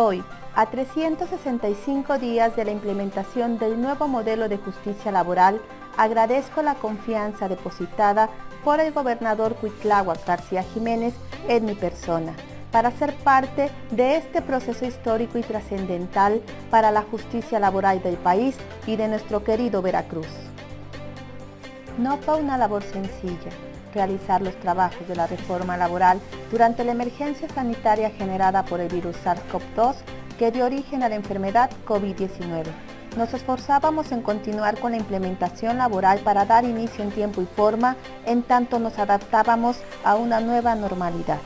Hoy, a 365 días de la implementación del nuevo modelo de justicia laboral, agradezco la confianza depositada por el gobernador Cuitláhuac García Jiménez en mi persona, para ser parte de este proceso histórico y trascendental para la justicia laboral del país y de nuestro querido Veracruz. No fue una labor sencilla realizar los trabajos de la reforma laboral durante la emergencia sanitaria generada por el virus SARS-CoV-2 que dio origen a la enfermedad COVID-19. Nos esforzábamos en continuar con la implementación laboral para dar inicio en tiempo y forma, en tanto nos adaptábamos a una nueva normalidad.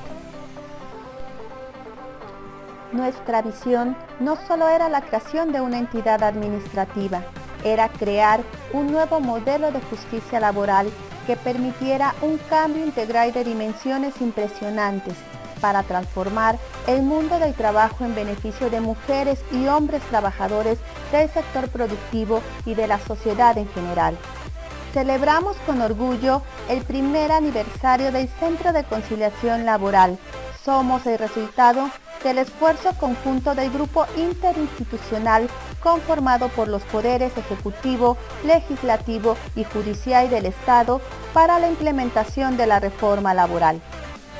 Nuestra visión no solo era la creación de una entidad administrativa, era crear un nuevo modelo de justicia laboral que permitiera un cambio integral de dimensiones impresionantes para transformar el mundo del trabajo en beneficio de mujeres y hombres trabajadores del sector productivo y de la sociedad en general. Celebramos con orgullo el primer aniversario del Centro de Conciliación Laboral. Somos el resultado del esfuerzo conjunto del grupo interinstitucional conformado por los poderes ejecutivo, legislativo y judicial del Estado para la implementación de la reforma laboral,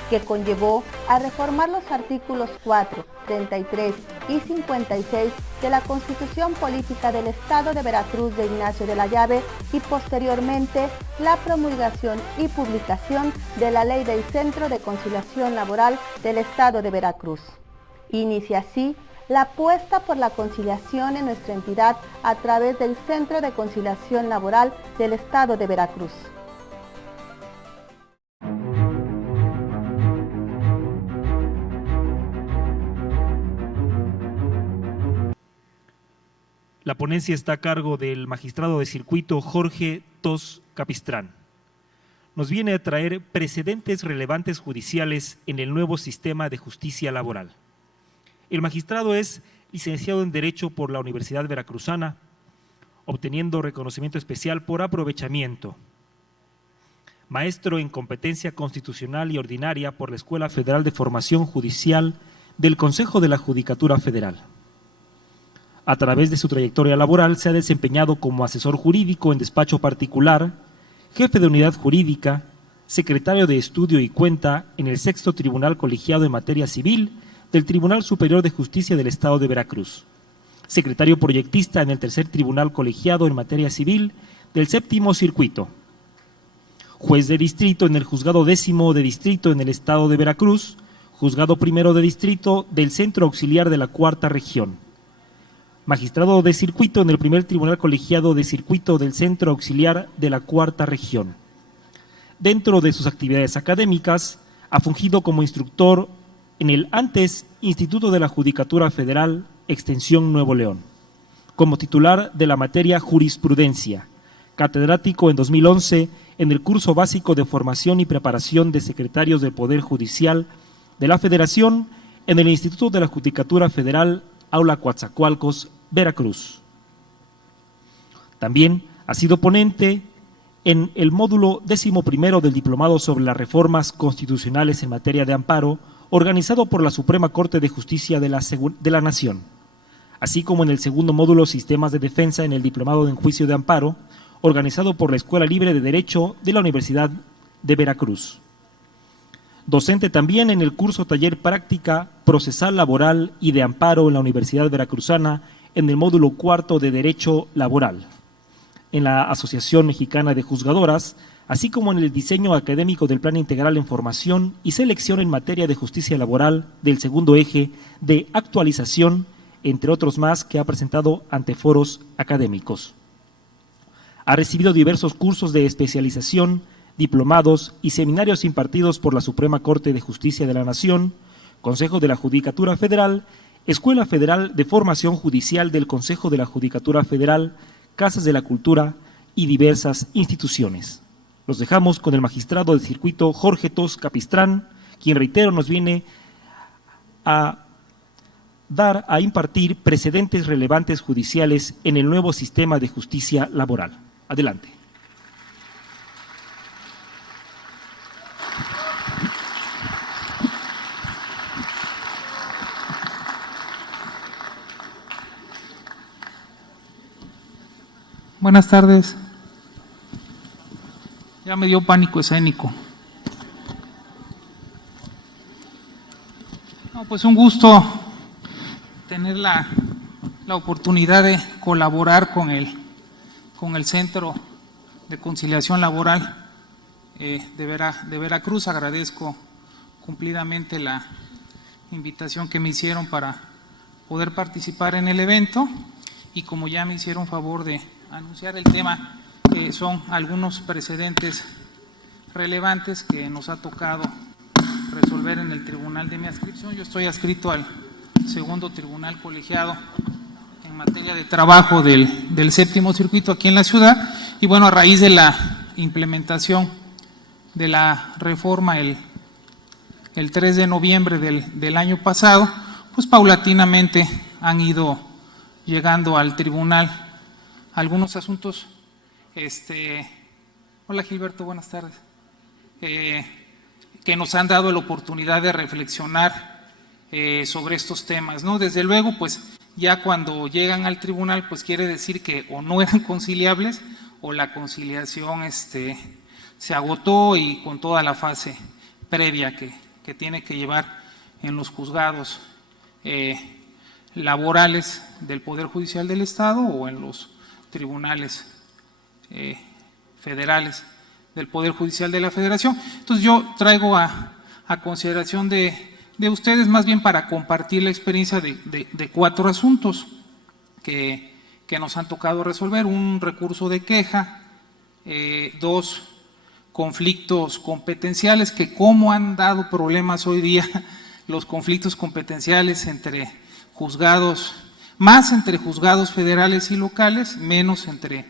que conllevó a reformar los artículos 4, 33 y 56 de la Constitución Política del Estado de Veracruz de Ignacio de la Llave y posteriormente la promulgación y publicación de la Ley del Centro de Conciliación Laboral del Estado de Veracruz. Inicia así la apuesta por la conciliación en nuestra entidad a través del Centro de Conciliación Laboral del Estado de Veracruz. La ponencia está a cargo del magistrado de circuito Jorge Tos Capistrán. Nos viene a traer precedentes relevantes judiciales en el nuevo sistema de justicia laboral. El magistrado es licenciado en Derecho por la Universidad Veracruzana, obteniendo reconocimiento especial por aprovechamiento. Maestro en Competencia Constitucional y Ordinaria por la Escuela Federal de Formación Judicial del Consejo de la Judicatura Federal. A través de su trayectoria laboral se ha desempeñado como asesor jurídico en despacho particular, jefe de unidad jurídica, secretario de estudio y cuenta en el Sexto Tribunal Colegiado en Materia Civil del Tribunal Superior de Justicia del Estado de Veracruz, secretario proyectista en el Tercer Tribunal Colegiado en Materia Civil del Séptimo Circuito, juez de distrito en el Juzgado Décimo de Distrito en el Estado de Veracruz, Juzgado Primero de Distrito del Centro Auxiliar de la Cuarta Región, magistrado de circuito en el Primer Tribunal Colegiado de Circuito del Centro Auxiliar de la Cuarta Región. Dentro de sus actividades académicas, ha fungido como instructor en el antes Instituto de la Judicatura Federal, Extensión Nuevo León, como titular de la materia Jurisprudencia, catedrático en 2011 en el curso básico de formación y preparación de secretarios del Poder Judicial de la Federación en el Instituto de la Judicatura Federal, Aula Coatzacoalcos, Veracruz. También ha sido ponente en el módulo 11º del Diplomado sobre las reformas constitucionales en materia de amparo, organizado por la Suprema Corte de Justicia de la Nación, así como en el segundo módulo Sistemas de Defensa en el Diplomado en Juicio de Amparo, organizado por la Escuela Libre de Derecho de la Universidad de Veracruz. Docente también en el curso Taller Práctica Procesal Laboral y de Amparo en la Universidad Veracruzana en el módulo 4 de Derecho Laboral, en la Asociación Mexicana de Juzgadoras, así como en el diseño académico del Plan Integral en Formación y Selección en materia de justicia laboral del segundo eje de actualización, entre otros más que ha presentado ante foros académicos. Ha recibido diversos cursos de especialización, diplomados y seminarios impartidos por la Suprema Corte de Justicia de la Nación, Consejo de la Judicatura Federal, Escuela Federal de Formación Judicial del Consejo de la Judicatura Federal, Casas de la Cultura y diversas instituciones. Los dejamos con el magistrado del circuito Jorge Tos Capistrán, quien, reitero, nos viene a impartir precedentes relevantes judiciales en el nuevo sistema de justicia laboral. Adelante. Buenas tardes. Ya me dio pánico escénico. No, pues un gusto tener la oportunidad de colaborar con el Centro de Conciliación Laboral de Veracruz. Agradezco cumplidamente la invitación que me hicieron para poder participar en el evento, y como ya me hicieron favor de anunciar el tema, son algunos precedentes relevantes que nos ha tocado resolver en el tribunal de mi adscripción. Yo estoy adscrito al segundo tribunal colegiado en materia de trabajo del séptimo circuito aquí en la ciudad, y bueno, a raíz de la implementación de la reforma el 3 de noviembre del año pasado, pues paulatinamente han ido llegando al tribunal algunos asuntos. Hola Gilberto, buenas tardes. Que nos han dado la oportunidad de reflexionar sobre estos temas, ¿no? Desde luego, pues ya cuando llegan al tribunal, pues quiere decir que o no eran conciliables o la conciliación se agotó, y con toda la fase previa que tiene que llevar en los juzgados laborales del Poder Judicial del Estado o en los tribunales federales del Poder Judicial de la Federación. Entonces yo traigo a consideración de ustedes, más bien para compartir la experiencia de 4 asuntos que nos han tocado resolver: un recurso de queja, 2 conflictos competenciales, que como han dado problemas hoy día los conflictos competenciales entre juzgados, más entre juzgados federales y locales, menos entre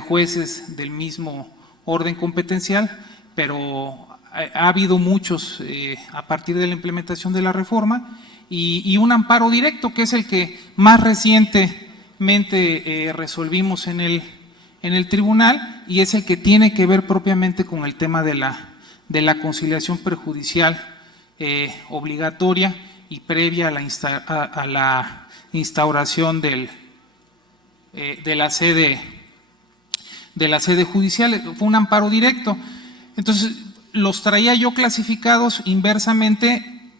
jueces del mismo orden competencial, pero ha habido muchos a partir de la implementación de la reforma, y un amparo directo, que es el que más recientemente resolvimos en el tribunal, y es el que tiene que ver propiamente con el tema de la conciliación perjudicial obligatoria y previa a la instauración de la sede judicial. Fue un amparo directo. Entonces los traía yo clasificados inversamente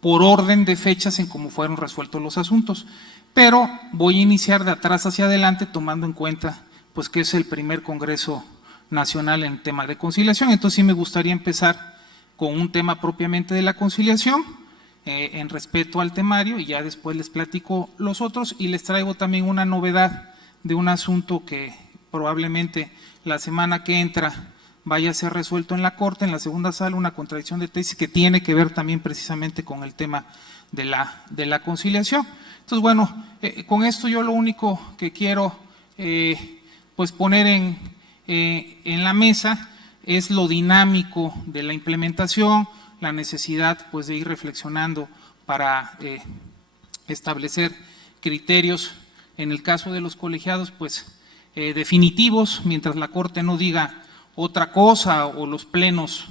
por orden de fechas en cómo fueron resueltos los asuntos, pero voy a iniciar de atrás hacia adelante, tomando en cuenta pues que es el primer Congreso Nacional en tema de conciliación. Entonces sí me gustaría empezar con un tema propiamente de la conciliación, en respeto al temario, y ya después les platico los otros, y les traigo también una novedad de un asunto que probablemente la semana que entra vaya a ser resuelto en la Corte, en la segunda sala, una contradicción de tesis que tiene que ver también precisamente con el tema de la conciliación. Entonces, bueno, con esto yo lo único que quiero pues poner en la mesa es lo dinámico de la implementación, la necesidad pues de ir reflexionando para establecer criterios, en el caso de los colegiados, pues definitivos, mientras la Corte no diga otra cosa, o los plenos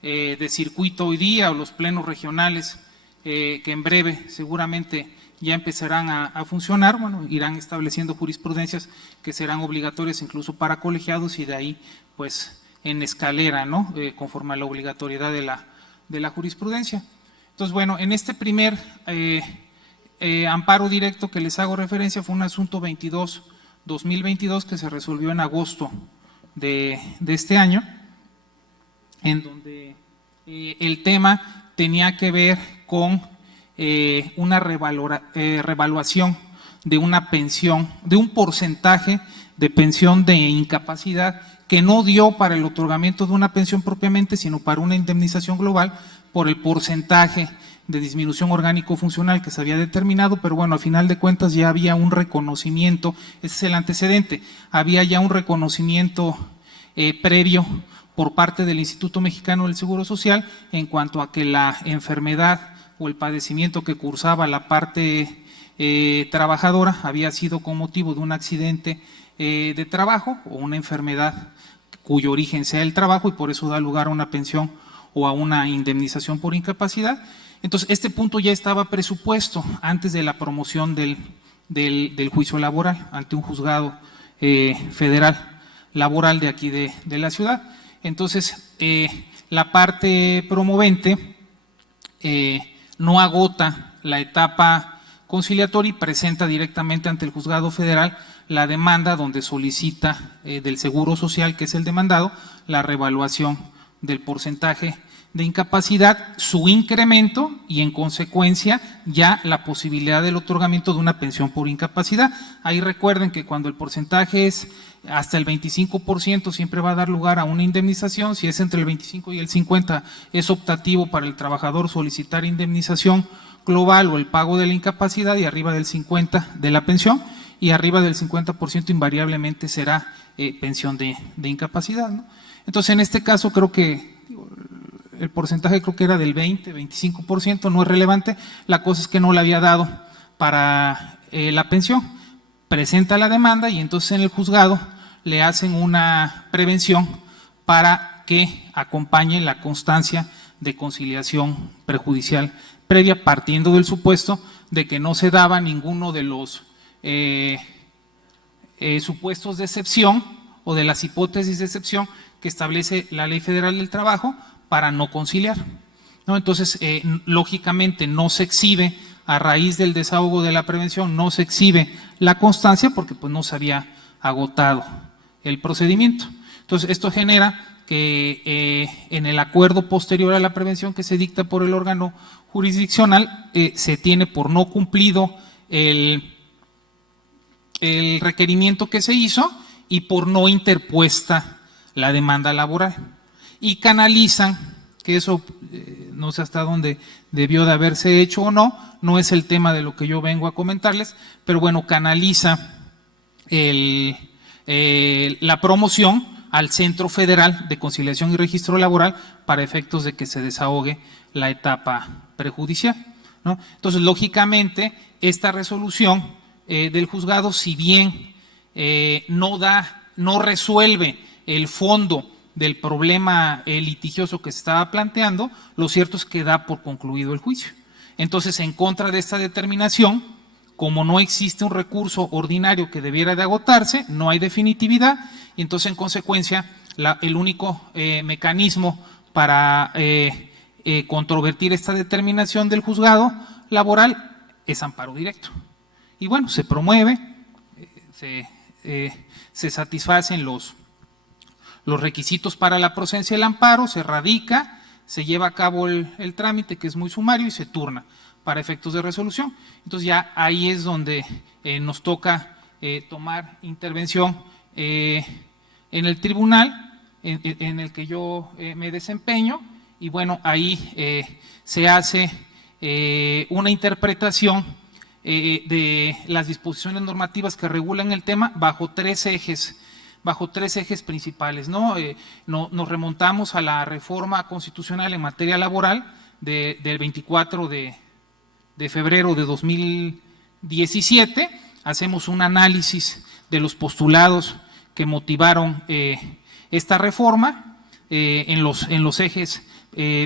de circuito hoy día, o los plenos regionales que en breve seguramente ya empezarán a funcionar. Bueno, irán estableciendo jurisprudencias que serán obligatorias incluso para colegiados, y de ahí pues en escalera, ¿no? Conforme a la obligatoriedad de la jurisprudencia. Entonces, bueno, en este primer amparo directo que les hago referencia fue un asunto 22-2022 que se resolvió en agosto de este año, en donde el tema tenía que ver con una revaluación de una pensión, de un porcentaje de pensión de incapacidad que no dio para el otorgamiento de una pensión propiamente, sino para una indemnización global por el porcentaje de disminución orgánico-funcional que se había determinado. Pero bueno, a final de cuentas ya había un reconocimiento, ese es el antecedente, había ya un reconocimiento previo por parte del Instituto Mexicano del Seguro Social en cuanto a que la enfermedad o el padecimiento que cursaba la parte trabajadora había sido con motivo de un accidente de trabajo o una enfermedad cuyo origen sea el trabajo, y por eso da lugar a una pensión o a una indemnización por incapacidad. Entonces, este punto ya estaba presupuesto antes de la promoción del juicio laboral ante un juzgado Federal Laboral de aquí de la ciudad. Entonces, la parte promovente no agota la etapa conciliatoria y presenta directamente ante el Juzgado Federal la demanda donde solicita del Seguro Social, que es el demandado, la reevaluación del porcentaje de incapacidad, su incremento y en consecuencia ya la posibilidad del otorgamiento de una pensión por incapacidad. Ahí recuerden que cuando el porcentaje es hasta el 25% siempre va a dar lugar a una indemnización, si es entre el 25 y el 50 es optativo para el trabajador solicitar indemnización global o el pago de la incapacidad y arriba del 50 de la pensión y arriba del 50% invariablemente será pensión de incapacidad, ¿no? Entonces en este caso creo que el porcentaje creo que era del 20-25%, no es relevante, la cosa es que no le había dado para la pensión, presenta la demanda y entonces en el juzgado le hacen una prevención para que acompañe la constancia de conciliación prejudicial previa, partiendo del supuesto de que no se daba ninguno de los supuestos de excepción o de las hipótesis de excepción que establece la Ley Federal del Trabajo para no conciliar, ¿no? Entonces, lógicamente no se exhibe, a raíz del desahogo de la prevención, no se exhibe la constancia porque pues no se había agotado el procedimiento. Entonces, esto genera que en el acuerdo posterior a la prevención que se dicta por el órgano jurisdiccional, se tiene por no cumplido el requerimiento que se hizo y por no interpuesta la demanda laboral. Y canalizan, que eso no sé hasta dónde debió de haberse hecho o no, no es el tema de lo que yo vengo a comentarles, pero bueno, canaliza la promoción al Centro Federal de Conciliación y Registro Laboral para efectos de que se desahogue la etapa prejudicial, ¿no? Entonces, lógicamente, esta resolución del juzgado, si bien no resuelve el fondo del problema litigioso que se estaba planteando, lo cierto es que da por concluido el juicio. Entonces, en contra de esta determinación, como no existe un recurso ordinario que debiera de agotarse, no hay definitividad, y entonces en consecuencia el único mecanismo para controvertir esta determinación del juzgado laboral es amparo directo. Y bueno, se promueve, se satisfacen los requisitos para la procedencia del amparo, se radica, se lleva a cabo el trámite, que es muy sumario, y se turna para efectos de resolución. Entonces ya ahí es donde nos toca tomar intervención en el tribunal en el que yo me desempeño, y bueno, ahí se hace una interpretación de las disposiciones normativas que regulan el tema bajo tres ejes principales, ¿no? Nos remontamos a la reforma constitucional en materia laboral del 24 de febrero de 2017, hacemos un análisis de los postulados que motivaron esta reforma en los ejes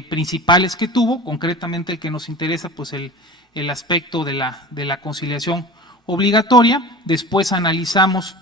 principales que tuvo, concretamente el que nos interesa, pues el aspecto de la conciliación obligatoria. Después analizamos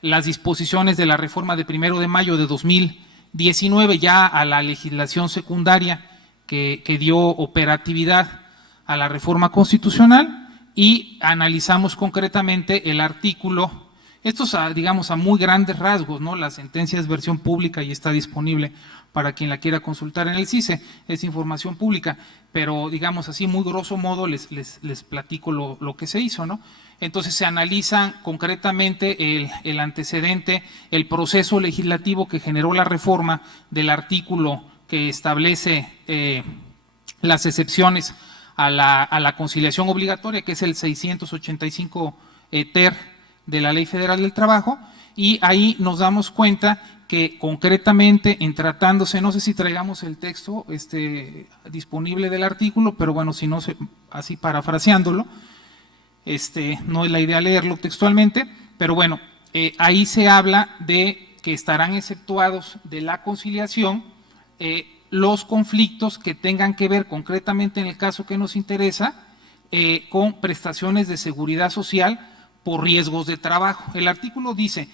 las disposiciones de la reforma de 1 de mayo de 2019 ya a la legislación secundaria que dio operatividad a la reforma constitucional, y analizamos concretamente el artículo, estos digamos a muy grandes rasgos, ¿no? La sentencia es versión pública y está disponible para quien la quiera consultar en el CICE, es información pública, pero digamos así muy grosso modo les platico lo que se hizo, ¿no? Entonces se analizan concretamente el antecedente, el proceso legislativo que generó la reforma del artículo que establece las excepciones a la conciliación obligatoria, que es el 685 ter de la Ley Federal del Trabajo, y ahí nos damos cuenta que concretamente en tratándose, no sé si traigamos el texto disponible del artículo, pero bueno, si no, así parafraseándolo, no es la idea leerlo textualmente, pero bueno, ahí se habla de que estarán exceptuados de la conciliación los conflictos que tengan que ver concretamente en el caso que nos interesa con prestaciones de seguridad social por riesgos de trabajo. El artículo dice: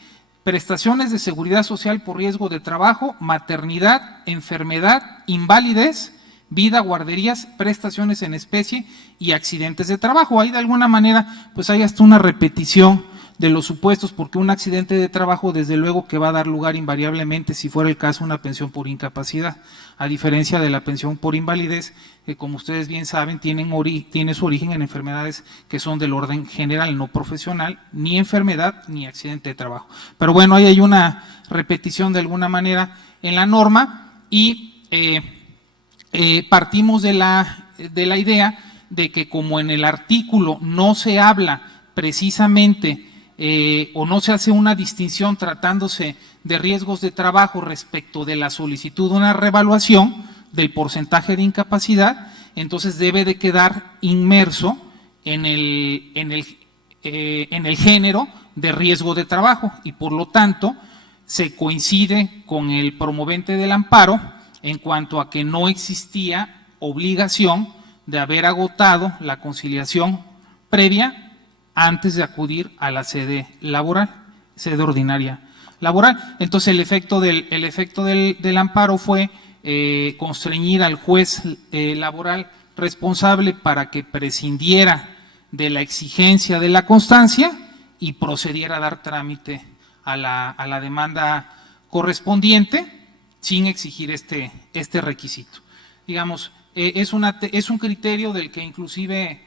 prestaciones de seguridad social por riesgo de trabajo, maternidad, enfermedad, invalidez, vida, guarderías, prestaciones en especie y accidentes de trabajo. Ahí de alguna manera pues hay hasta una repetición de los supuestos, porque un accidente de trabajo desde luego que va a dar lugar invariablemente, si fuera el caso, a una pensión por incapacidad, a diferencia de la pensión por invalidez, que como ustedes bien saben tiene su origen en enfermedades que son del orden general, no profesional, ni enfermedad ni accidente de trabajo. Pero bueno, ahí hay una repetición de alguna manera en la norma y partimos de la idea de que como en el artículo no se habla precisamente o no se hace una distinción tratándose de riesgos de trabajo respecto de la solicitud de una revaluación del porcentaje de incapacidad, entonces debe de quedar inmerso en el género de riesgo de trabajo y por lo tanto se coincide con el promovente del amparo en cuanto a que no existía obligación de haber agotado la conciliación previa antes de acudir a la sede laboral, sede ordinaria laboral. Entonces el efecto del amparo fue constreñir al juez laboral responsable para que prescindiera de la exigencia de la constancia y procediera a dar trámite a la demanda correspondiente sin exigir este requisito. Digamos, es un criterio del que inclusive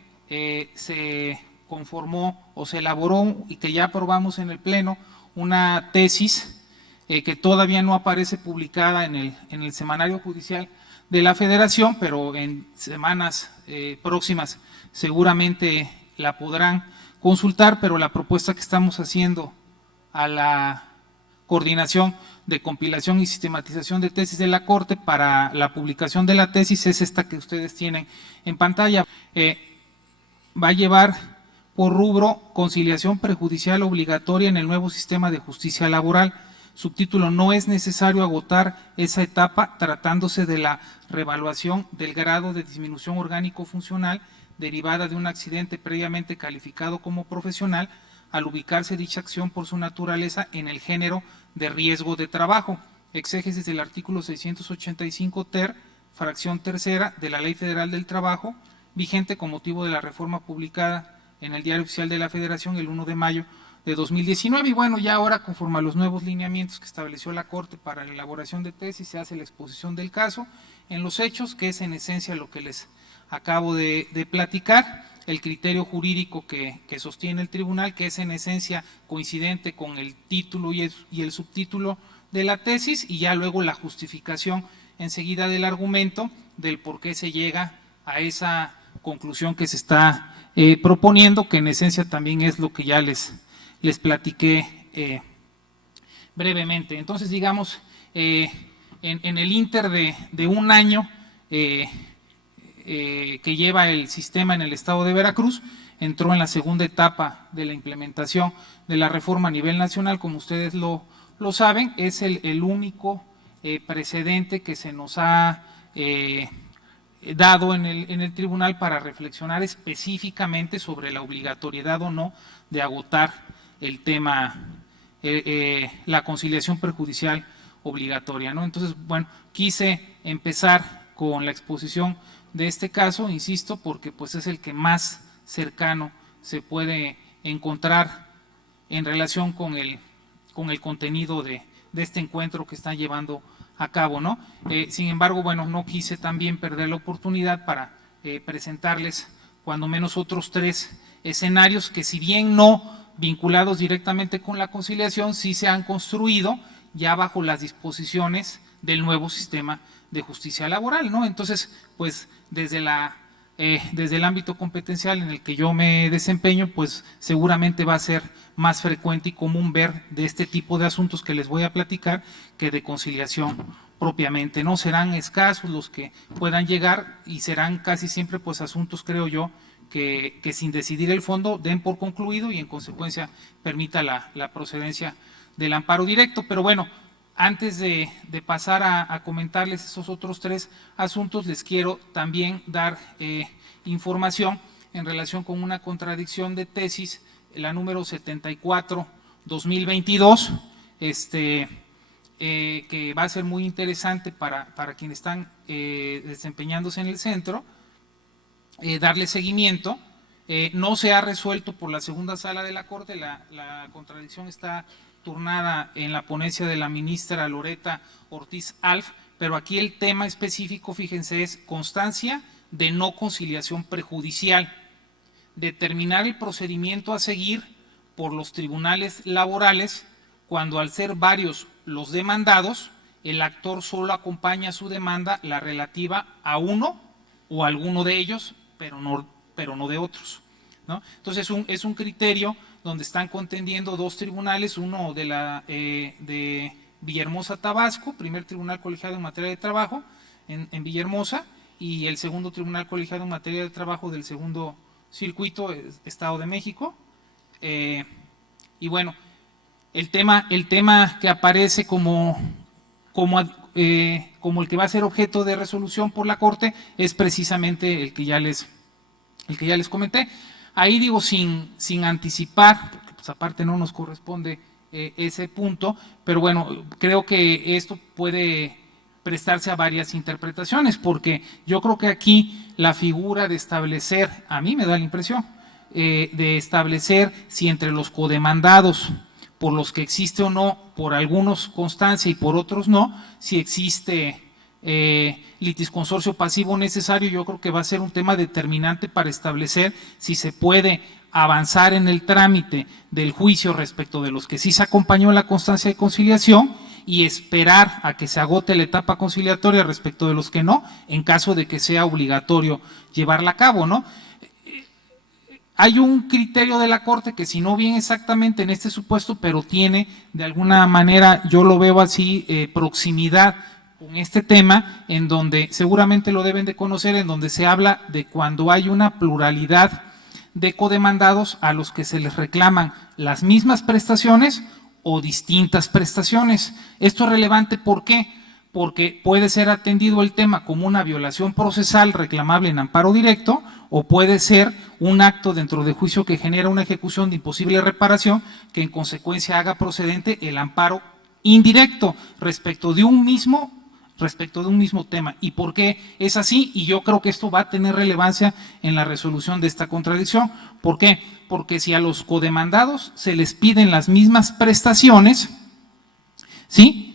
se conformó o se elaboró y que ya aprobamos en el Pleno una tesis que todavía no aparece publicada en el Semanario Judicial de la Federación, pero en semanas próximas seguramente la podrán consultar, pero la propuesta que estamos haciendo a la Coordinación de Compilación y Sistematización de Tesis de la Corte para la publicación de la tesis es esta que ustedes tienen en pantalla. Va a llevar por rubro conciliación prejudicial obligatoria en el nuevo sistema de justicia laboral. Subtítulo: no es necesario agotar esa etapa tratándose de la revaluación del grado de disminución orgánico funcional derivada de un accidente previamente calificado como profesional al ubicarse dicha acción por su naturaleza en el género de riesgo de trabajo. Exégesis del artículo 685 ter, fracción tercera de la Ley Federal del Trabajo, vigente con motivo de la reforma publicada en el Diario Oficial de la Federación el 1 de mayo de 2019. Y bueno, ya ahora conforme a los nuevos lineamientos que estableció la Corte para la elaboración de tesis, se hace la exposición del caso en los hechos, que es en esencia lo que les acabo de platicar, el criterio jurídico que sostiene el tribunal, que es en esencia coincidente con el título y el subtítulo de la tesis, y ya luego la justificación enseguida del argumento del por qué se llega a esa conclusión que se está proponiendo, que en esencia también es lo que ya les platiqué brevemente. Entonces, digamos, en el ínter de un año que lleva el sistema en el estado de Veracruz, entró en la segunda etapa de la implementación de la reforma a nivel nacional. Como ustedes lo saben, es el único precedente que se nos ha dado en el tribunal para reflexionar específicamente sobre la obligatoriedad o no de agotar el tema, la conciliación prejudicial obligatoria, ¿no? Entonces, bueno, quise empezar con la exposición de este caso, insisto, porque pues es el que más cercano se puede encontrar en relación con el contenido de este encuentro que están llevando a cabo, ¿no? Sin embargo, bueno, no quise también perder la oportunidad para presentarles cuando menos otros tres escenarios que, si bien no vinculados directamente con la conciliación, sí se han construido ya bajo las disposiciones del nuevo sistema de justicia laboral, ¿no? Entonces, pues desde el ámbito competencial en el que yo me desempeño, pues seguramente va a ser más frecuente y común ver de este tipo de asuntos que les voy a platicar que de conciliación propiamente, ¿no? Serán escasos los que puedan llegar y serán casi siempre pues asuntos, creo yo, que sin decidir el fondo den por concluido y en consecuencia permita la procedencia del amparo directo. Pero bueno, antes de pasar a comentarles esos otros tres asuntos, les quiero también dar información en relación con una contradicción de tesis, la número 74/2022, que va a ser muy interesante para quienes están desempeñándose en el centro, darle seguimiento. No se ha resuelto por la segunda sala de la Corte, la contradicción está turnada en la ponencia de la ministra Loreta Ortiz Alf, pero aquí el tema específico, fíjense, es constancia de no conciliación prejudicial, determinar el procedimiento a seguir por los tribunales laborales cuando al ser varios los demandados, el actor solo acompaña su demanda la relativa a uno o alguno de ellos, pero no de otros, ¿no? Entonces es un criterio donde están contendiendo dos tribunales, uno de Villahermosa, Tabasco, primer tribunal colegiado en materia de trabajo en Villahermosa, y el segundo tribunal colegiado en materia de trabajo del segundo circuito, Estado de México. Y bueno, el tema que aparece como el que va a ser objeto de resolución por la Corte es precisamente el que ya les comenté. Ahí digo, sin anticipar, porque pues aparte no nos corresponde ese punto, pero bueno, creo que esto puede prestarse a varias interpretaciones, porque yo creo que aquí la figura de establecer, a mí me da la impresión, de establecer si entre los codemandados por los que existe o no, por algunos constancia y por otros no, si existe litisconsorcio pasivo necesario, yo creo que va a ser un tema determinante para establecer si se puede avanzar en el trámite del juicio respecto de los que sí se acompañó la constancia de conciliación y esperar a que se agote la etapa conciliatoria respecto de los que no, en caso de que sea obligatorio llevarla a cabo, ¿no? Hay un criterio de la Corte que si no viene exactamente en este supuesto, pero tiene de alguna manera, yo lo veo así, proximidad con este tema, en donde seguramente lo deben de conocer, en donde se habla de cuando hay una pluralidad de codemandados a los que se les reclaman las mismas prestaciones o distintas prestaciones. Esto es relevante, ¿por qué? Porque puede ser atendido el tema como una violación procesal reclamable en amparo directo, o puede ser un acto dentro del juicio que genera una ejecución de imposible reparación que en consecuencia haga procedente el amparo indirecto respecto de un mismo tema. ¿Y por qué es así? Y yo creo que esto va a tener relevancia en la resolución de esta contradicción. ¿Por qué? Porque si a los codemandados se les piden las mismas prestaciones, ¿sí?,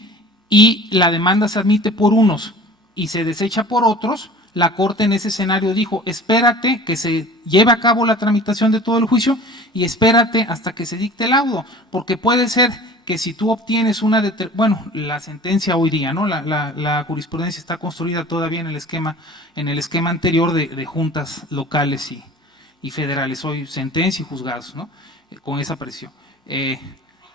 y la demanda se admite por unos y se desecha por otros, la Corte en ese escenario dijo, espérate que se lleve a cabo la tramitación de todo el juicio y espérate hasta que se dicte el laudo, porque puede ser que si tú obtienes la sentencia hoy día, ¿no? La jurisprudencia está construida todavía en el esquema anterior de juntas locales y federales, hoy sentencia y juzgados, ¿no? Con esa presión.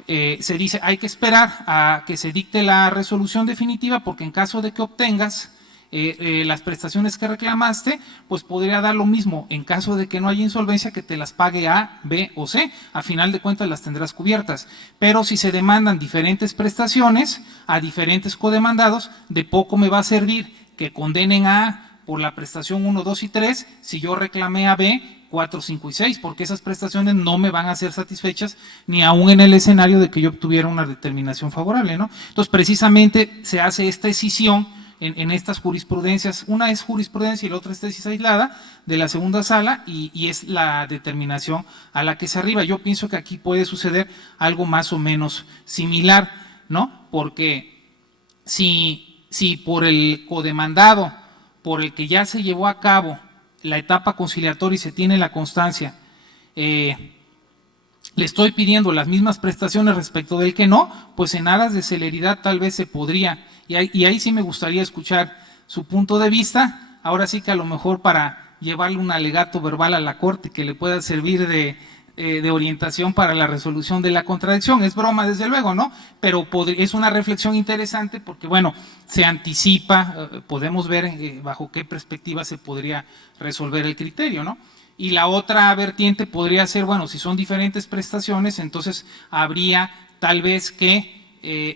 Se dice, hay que esperar a que se dicte la resolución definitiva, porque en caso de que obtengas las prestaciones que reclamaste, pues podría dar lo mismo en caso de que no haya insolvencia, que te las pague A, B o C, a final de cuentas las tendrás cubiertas, pero si se demandan diferentes prestaciones a diferentes codemandados, de poco me va a servir que condenen a A por la prestación 1, 2 y 3, si yo reclamé a B 4, 5 y 6, porque esas prestaciones no me van a ser satisfechas ni aún en el escenario de que yo obtuviera una determinación favorable, ¿no? Entonces, precisamente se hace esta escisión en estas jurisprudencias, una es jurisprudencia y la otra es tesis aislada de la segunda sala, y es la determinación a la que se arriba. Yo pienso que aquí puede suceder algo más o menos similar, ¿no? Porque si por el codemandado, por el que ya se llevó a cabo la etapa conciliatoria y se tiene la constancia, le estoy pidiendo las mismas prestaciones respecto del que no, pues en aras de celeridad tal vez se podría, y ahí sí me gustaría escuchar su punto de vista, ahora sí que a lo mejor para llevarle un alegato verbal a la Corte que le pueda servir de orientación para la resolución de la contradicción. Es broma, desde luego, ¿no? Pero es una reflexión interesante porque, bueno, se anticipa, podemos ver bajo qué perspectiva se podría resolver el criterio, ¿no? Y la otra vertiente podría ser, bueno, si son diferentes prestaciones, entonces habría tal vez que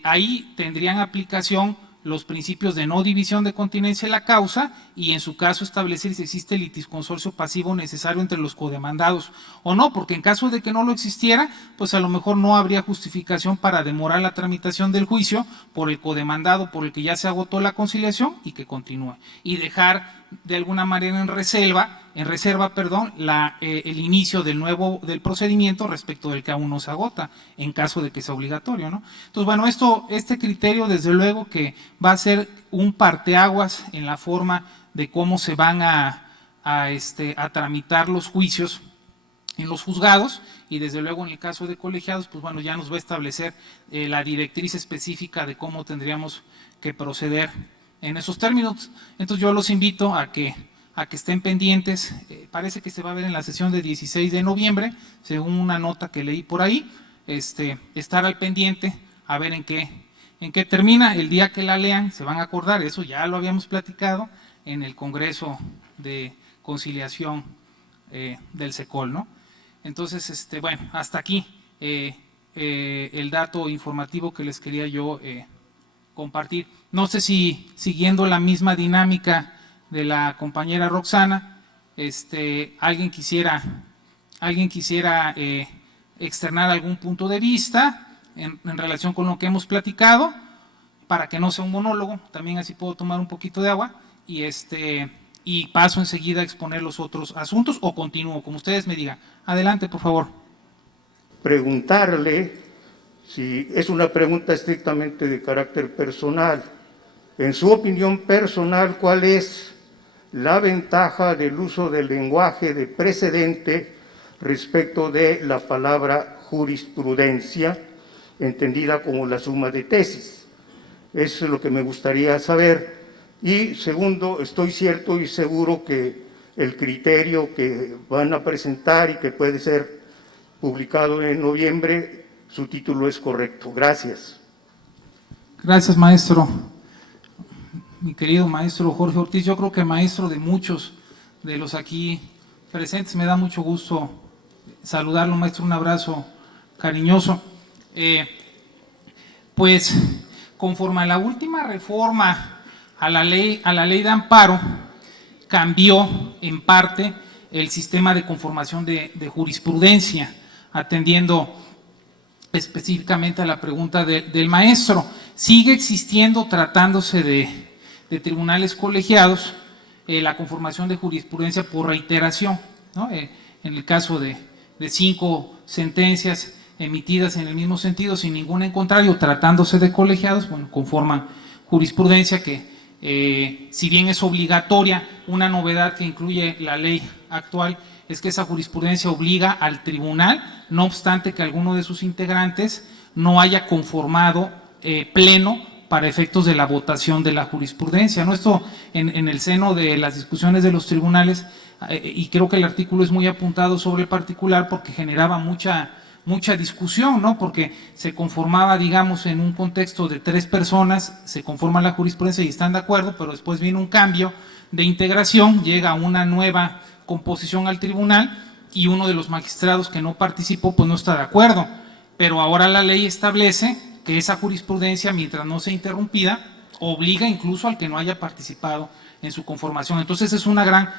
ahí tendrían aplicación los principios de no división de continencia de la causa y en su caso establecer si existe el litisconsorcio pasivo necesario entre los codemandados o no, porque en caso de que no lo existiera, pues a lo mejor no habría justificación para demorar la tramitación del juicio por el codemandado por el que ya se agotó la conciliación y que continúe, y dejar de alguna manera en reserva, el inicio del procedimiento respecto del que aún no se agota, en caso de que sea obligatorio, ¿no? Entonces, bueno, este criterio desde luego que va a ser un parteaguas en la forma de cómo se van a tramitar los juicios en los juzgados, y desde luego en el caso de colegiados, pues bueno, ya nos va a establecer la directriz específica de cómo tendríamos que proceder en esos términos. Entonces yo los invito a que estén pendientes, parece que se va a ver en la sesión de 16 de noviembre, según una nota que leí por ahí, estar al pendiente a ver en qué termina. El día que la lean se van a acordar, eso ya lo habíamos platicado en el Congreso de Conciliación del SECOL, ¿no? Entonces, bueno, hasta aquí el dato informativo que les quería yo compartir. No sé si siguiendo la misma dinámica de la compañera Roxana, alguien quisiera externar algún punto de vista en relación con lo que hemos platicado, para que no sea un monólogo, también así puedo tomar un poquito de agua y paso enseguida a exponer los otros asuntos o continúo, como ustedes me digan. Adelante, por favor. Preguntarle, si es una pregunta estrictamente de carácter personal, en su opinión personal, ¿cuál es la ventaja del uso del lenguaje de precedente respecto de la palabra jurisprudencia, entendida como la suma de tesis? Eso es lo que me gustaría saber. Y segundo, estoy cierto y seguro que el criterio que van a presentar y que puede ser publicado en noviembre, su título es correcto. Gracias. Gracias, maestro. Mi querido maestro Jorge Ortiz, yo creo que maestro de muchos de los aquí presentes, me da mucho gusto saludarlo, maestro, un abrazo cariñoso. Pues conforme a la última reforma a la ley de amparo, cambió en parte el sistema de conformación de jurisprudencia, atendiendo específicamente a la pregunta del maestro. Sigue existiendo, tratándose de tribunales colegiados, la conformación de jurisprudencia por reiteración, ¿no? En el caso de 5 sentencias emitidas en el mismo sentido, sin ninguna en contrario, tratándose de colegiados, bueno, conforman jurisprudencia que, si bien es obligatoria, una novedad que incluye la ley actual es que esa jurisprudencia obliga al tribunal, no obstante que alguno de sus integrantes no haya conformado pleno para efectos de la votación de la jurisprudencia, ¿no? Esto en el seno de las discusiones de los tribunales, y creo que el artículo es muy apuntado sobre el particular porque generaba mucha discusión, ¿no? Porque se conformaba, digamos, en un contexto de 3 personas, se conforma la jurisprudencia y están de acuerdo, pero después viene un cambio de integración, llega una nueva composición al tribunal y uno de los magistrados que no participó pues no está de acuerdo, pero ahora la ley establece que esa jurisprudencia, mientras no sea interrumpida, obliga incluso al que no haya participado en su conformación. Entonces es una gran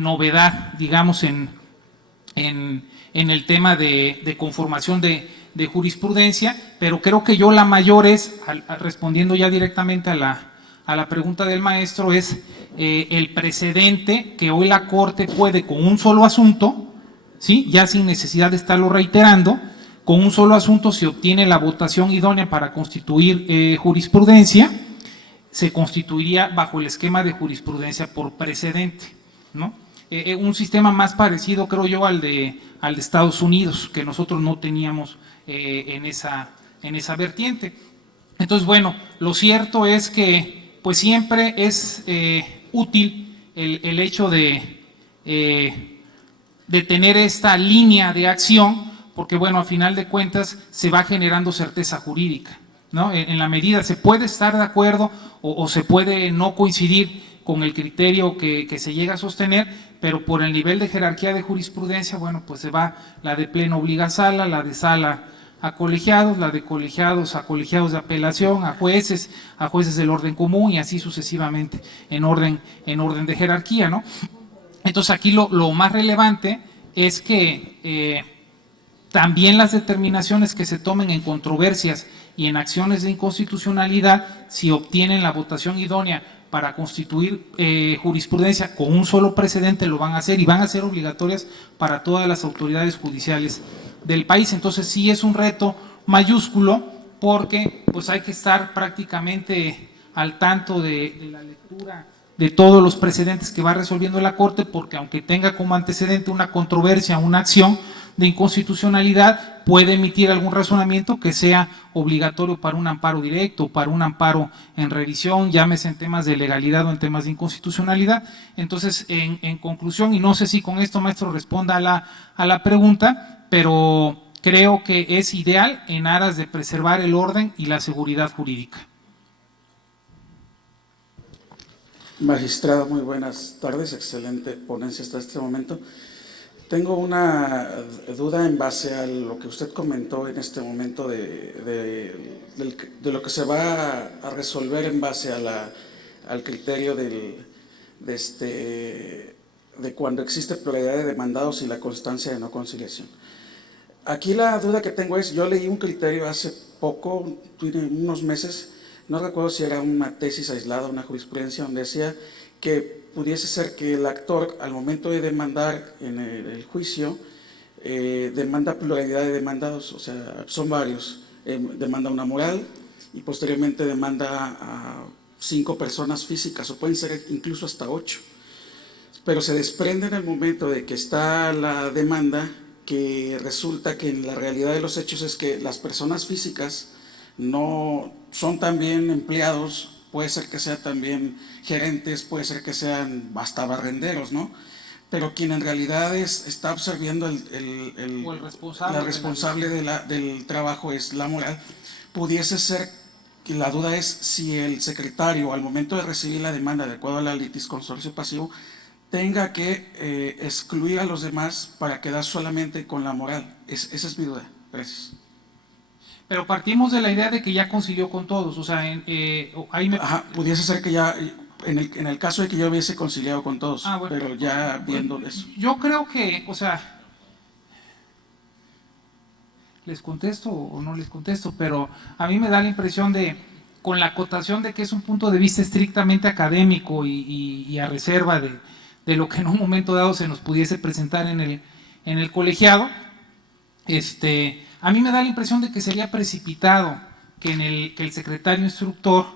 novedad, digamos, en el tema de conformación de jurisprudencia, pero creo que la mayor es, respondiendo ya directamente a la pregunta del maestro, es el precedente que hoy la Corte puede, con un solo asunto, ¿sí?, ya sin necesidad de estarlo reiterando, con un solo asunto se obtiene la votación idónea para constituir jurisprudencia, se constituiría bajo el esquema de jurisprudencia por precedente, ¿no? Un sistema más parecido, creo yo, al de Estados Unidos, que nosotros no teníamos en esa vertiente. Entonces, bueno, lo cierto es que pues siempre es útil el hecho de tener esta línea de acción, porque bueno, a final de cuentas se va generando certeza jurídica, ¿no? En la medida se puede estar de acuerdo o se puede no coincidir con el criterio que se llega a sostener, pero por el nivel de jerarquía de jurisprudencia, bueno, pues se va la de pleno obliga a sala, la de sala a colegiados, la de colegiados a colegiados de apelación, a jueces del orden común y así sucesivamente, en orden de jerarquía, ¿no? Entonces aquí lo más relevante es que también las determinaciones que se tomen en controversias y en acciones de inconstitucionalidad, si obtienen la votación idónea para constituir jurisprudencia con un solo precedente, lo van a hacer y van a ser obligatorias para todas las autoridades judiciales del país. Entonces sí es un reto mayúsculo porque pues hay que estar prácticamente al tanto de la lectura de todos los precedentes que va resolviendo la Corte, porque aunque tenga como antecedente una controversia, una acción de inconstitucionalidad, puede emitir algún razonamiento que sea obligatorio para un amparo directo, para un amparo en revisión, llámese en temas de legalidad o en temas de inconstitucionalidad. Entonces, en conclusión, y no sé si con esto, maestro, responda a la pregunta, pero creo que es ideal en aras de preservar el orden y la seguridad jurídica. Magistrado, muy buenas tardes, excelente ponencia hasta este momento. Tengo una duda en base a lo que usted comentó en este momento de lo que se va a resolver en base al criterio de cuando existe pluralidad de demandados y la constancia de no conciliación. Aquí la duda que tengo es, yo leí un criterio hace poco, tiene unos meses, no recuerdo si era una tesis aislada, una jurisprudencia, donde decía que pudiese ser que el actor, al momento de demandar en el juicio, demanda pluralidad de demandados, o sea, son varios. Demanda una moral y posteriormente demanda a 5 personas físicas, o pueden ser incluso hasta 8. Pero se desprende en el momento de que está la demanda, que resulta que en la realidad de los hechos es que las personas físicas no son también empleados, puede ser que sean también gerentes, puede ser que sean hasta barrenderos, ¿no? Pero quien en realidad está absorbiendo la responsable del trabajo es la moral. Pudiese ser que la duda es si el secretario, al momento de recibir la demanda de acuerdo a la litis consorcio pasivo, tenga que excluir a los demás para quedar solamente con la moral. Esa es mi duda. Gracias. Pero partimos de la idea de que ya concilió con todos, o sea, ahí me... Ajá, pudiese ser que ya, en el caso de que yo hubiese conciliado con todos, bueno, pero ya viendo eso. Yo creo que, o sea, les contesto o no les contesto, pero a mí me da la impresión de, con la acotación de que es un punto de vista estrictamente académico y a reserva de lo que en un momento dado se nos pudiese presentar en el colegiado, a mí me da la impresión de que sería precipitado que el secretario instructor,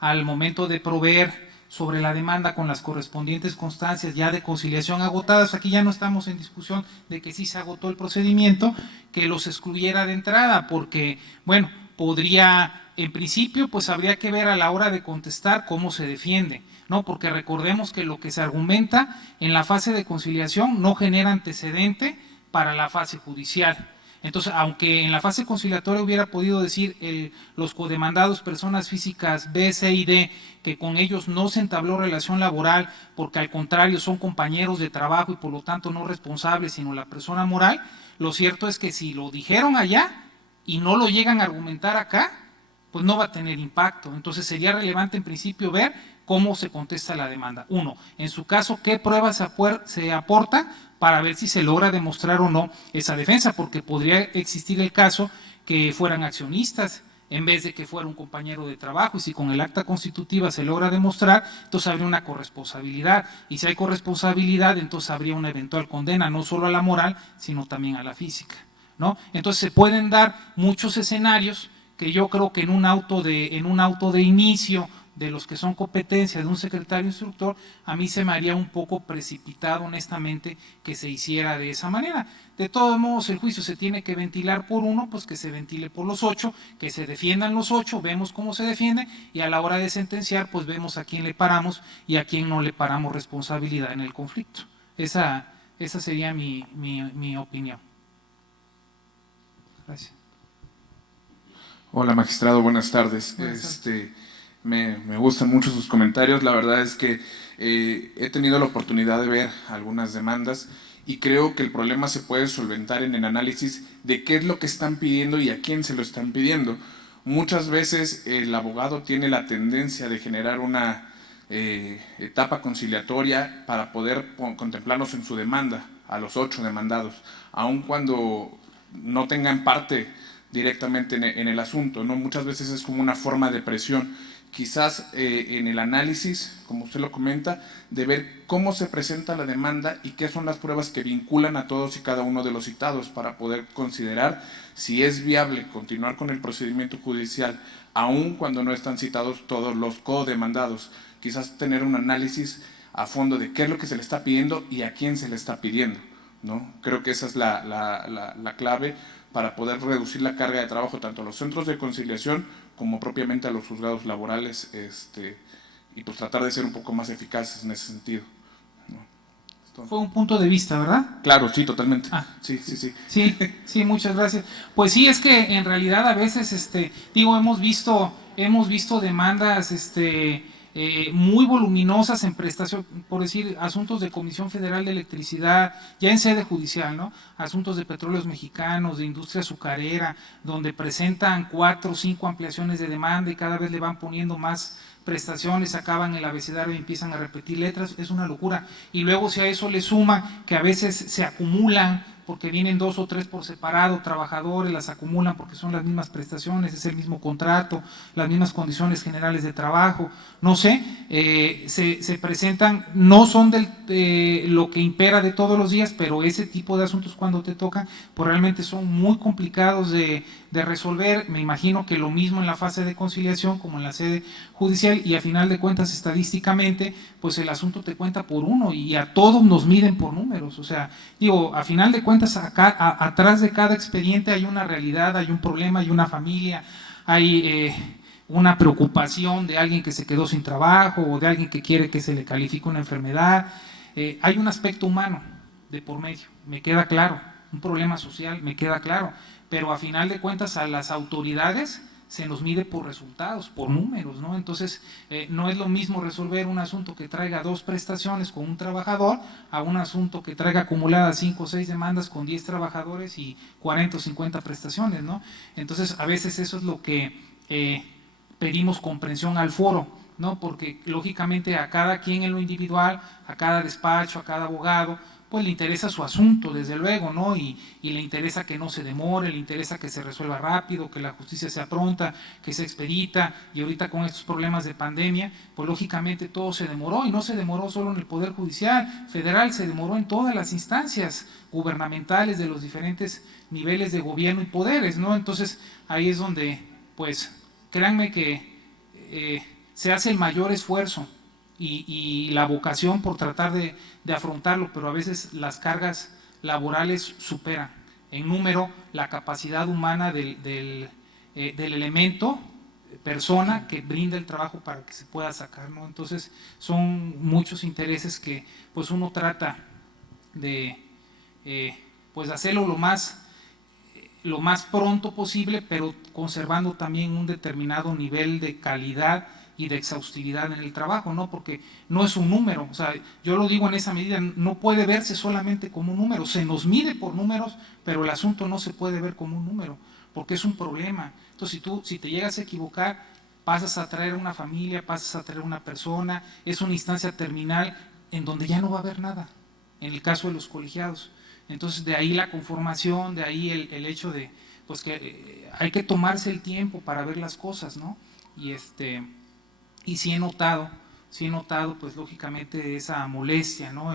al momento de proveer sobre la demanda con las correspondientes constancias ya de conciliación agotadas, aquí ya no estamos en discusión de que sí se agotó el procedimiento, que los excluyera de entrada, porque, bueno, podría, en principio, pues habría que ver a la hora de contestar cómo se defiende, ¿no? Porque recordemos que lo que se argumenta en la fase de conciliación no genera antecedente para la fase judicial. Entonces, aunque en la fase conciliatoria hubiera podido decir los codemandados personas físicas B, C y D, que con ellos no se entabló relación laboral, porque al contrario son compañeros de trabajo y por lo tanto no responsables, sino la persona moral, lo cierto es que si lo dijeron allá y no lo llegan a argumentar acá, pues no va a tener impacto. Entonces sería relevante en principio ver cómo se contesta la demanda. Uno, en su caso, qué pruebas se aporta para ver si se logra demostrar o no esa defensa, porque podría existir el caso que fueran accionistas en vez de que fuera un compañero de trabajo, y si con el acta constitutiva se logra demostrar, entonces habría una corresponsabilidad, y si hay corresponsabilidad, entonces habría una eventual condena, no solo a la moral, sino también a la física, ¿no? Entonces se pueden dar muchos escenarios que yo creo que en un auto de inicio de los que son competencia de un secretario instructor, a mí se me haría un poco precipitado, honestamente, que se hiciera de esa manera. De todos modos, el juicio se tiene que ventilar por uno, pues que se ventile por los 8, que se defiendan los 8, vemos cómo se defiende, y a la hora de sentenciar, pues vemos a quién le paramos y a quién no le paramos responsabilidad en el conflicto. Esa sería mi opinión. Gracias. Hola, magistrado, buenas tardes. Me gustan mucho sus comentarios. La verdad es que he tenido la oportunidad de ver algunas demandas y creo que el problema se puede solventar en el análisis de qué es lo que están pidiendo y a quién se lo están pidiendo. Muchas veces el abogado tiene la tendencia de generar una etapa conciliatoria para poder contemplarlos en su demanda, a los 8 demandados, aun cuando no tengan parte directamente en el asunto, ¿no? Muchas veces es como una forma de presión. Quizás en el análisis, como usted lo comenta, de ver cómo se presenta la demanda y qué son las pruebas que vinculan a todos y cada uno de los citados para poder considerar si es viable continuar con el procedimiento judicial, aun cuando no están citados todos los codemandados. Quizás tener un análisis a fondo de qué es lo que se le está pidiendo y a quién se le está pidiendo, ¿no? Creo que esa es la clave para poder reducir la carga de trabajo tanto a los centros de conciliación como propiamente a los juzgados laborales, y pues tratar de ser un poco más eficaces en ese sentido, ¿no? Fue un punto de vista, ¿verdad? Claro, sí, totalmente. Sí. Sí. Sí, muchas gracias. Pues sí, es que en realidad a veces, hemos visto demandas, muy voluminosas en prestación, por decir, asuntos de Comisión Federal de Electricidad, ya en sede judicial, ¿no? Asuntos de Petróleos Mexicanos, de industria azucarera, donde presentan 4 o 5 ampliaciones de demanda y cada vez le van poniendo más prestaciones, acaban el abecedario y empiezan a repetir letras, es una locura. Y luego si a eso le suma que a veces se acumulan, porque vienen 2 o 3 por separado, trabajadores, las acumulan porque son las mismas prestaciones, es el mismo contrato, las mismas condiciones generales de trabajo, no sé, se presentan, no son lo que impera de todos los días, pero ese tipo de asuntos cuando te tocan, pues realmente son muy complicados de resolver. Me imagino que lo mismo en la fase de conciliación como en la sede judicial, y a final de cuentas estadísticamente, pues el asunto te cuenta por uno y a todos nos miden por números. O sea, digo, a final de cuentas acá, atrás de cada expediente hay una realidad, hay un problema, hay una familia, hay una preocupación de alguien que se quedó sin trabajo o de alguien que quiere que se le califique una enfermedad. Hay un aspecto humano de por medio, me queda claro, un problema social, me queda claro, pero a final de cuentas a las autoridades se nos mide por resultados, por números, ¿no? Entonces, no es lo mismo resolver un asunto que traiga 2 prestaciones con un trabajador a un asunto que traiga acumuladas 5 o 6 demandas con 10 trabajadores y 40 o 50 prestaciones, ¿no? Entonces, a veces eso es lo que pedimos comprensión al foro, ¿no? Porque lógicamente a cada quien en lo individual, a cada despacho, a cada abogado, pues le interesa su asunto, desde luego, ¿no? Y le interesa que no se demore, le interesa que se resuelva rápido, que la justicia sea pronta, que sea expedita, y ahorita con estos problemas de pandemia, pues lógicamente todo se demoró, y no se demoró solo en el Poder Judicial Federal, se demoró en todas las instancias gubernamentales de los diferentes niveles de gobierno y poderes, ¿no? Entonces, ahí es donde, pues, créanme que se hace el mayor esfuerzo y la vocación por tratar de afrontarlo, pero a veces las cargas laborales superan en número la capacidad humana del elemento persona que brinda el trabajo para que se pueda sacar, ¿no? Entonces son muchos intereses que pues uno trata de pues hacerlo lo más pronto posible, pero conservando también un determinado nivel de calidad y de exhaustividad en el trabajo, ¿no? Porque no es un número, o sea, yo lo digo en esa medida, no puede verse solamente como un número, se nos mide por números, pero el asunto no se puede ver como un número, porque es un problema. Entonces, si te llegas a equivocar, pasas a traer una familia, pasas a traer una persona, es una instancia terminal en donde ya no va a haber nada, en el caso de los colegiados. Entonces, de ahí la conformación, de ahí el hecho de, pues que hay que tomarse el tiempo para ver las cosas, ¿no? Y sí he notado, pues lógicamente esa molestia, ¿no?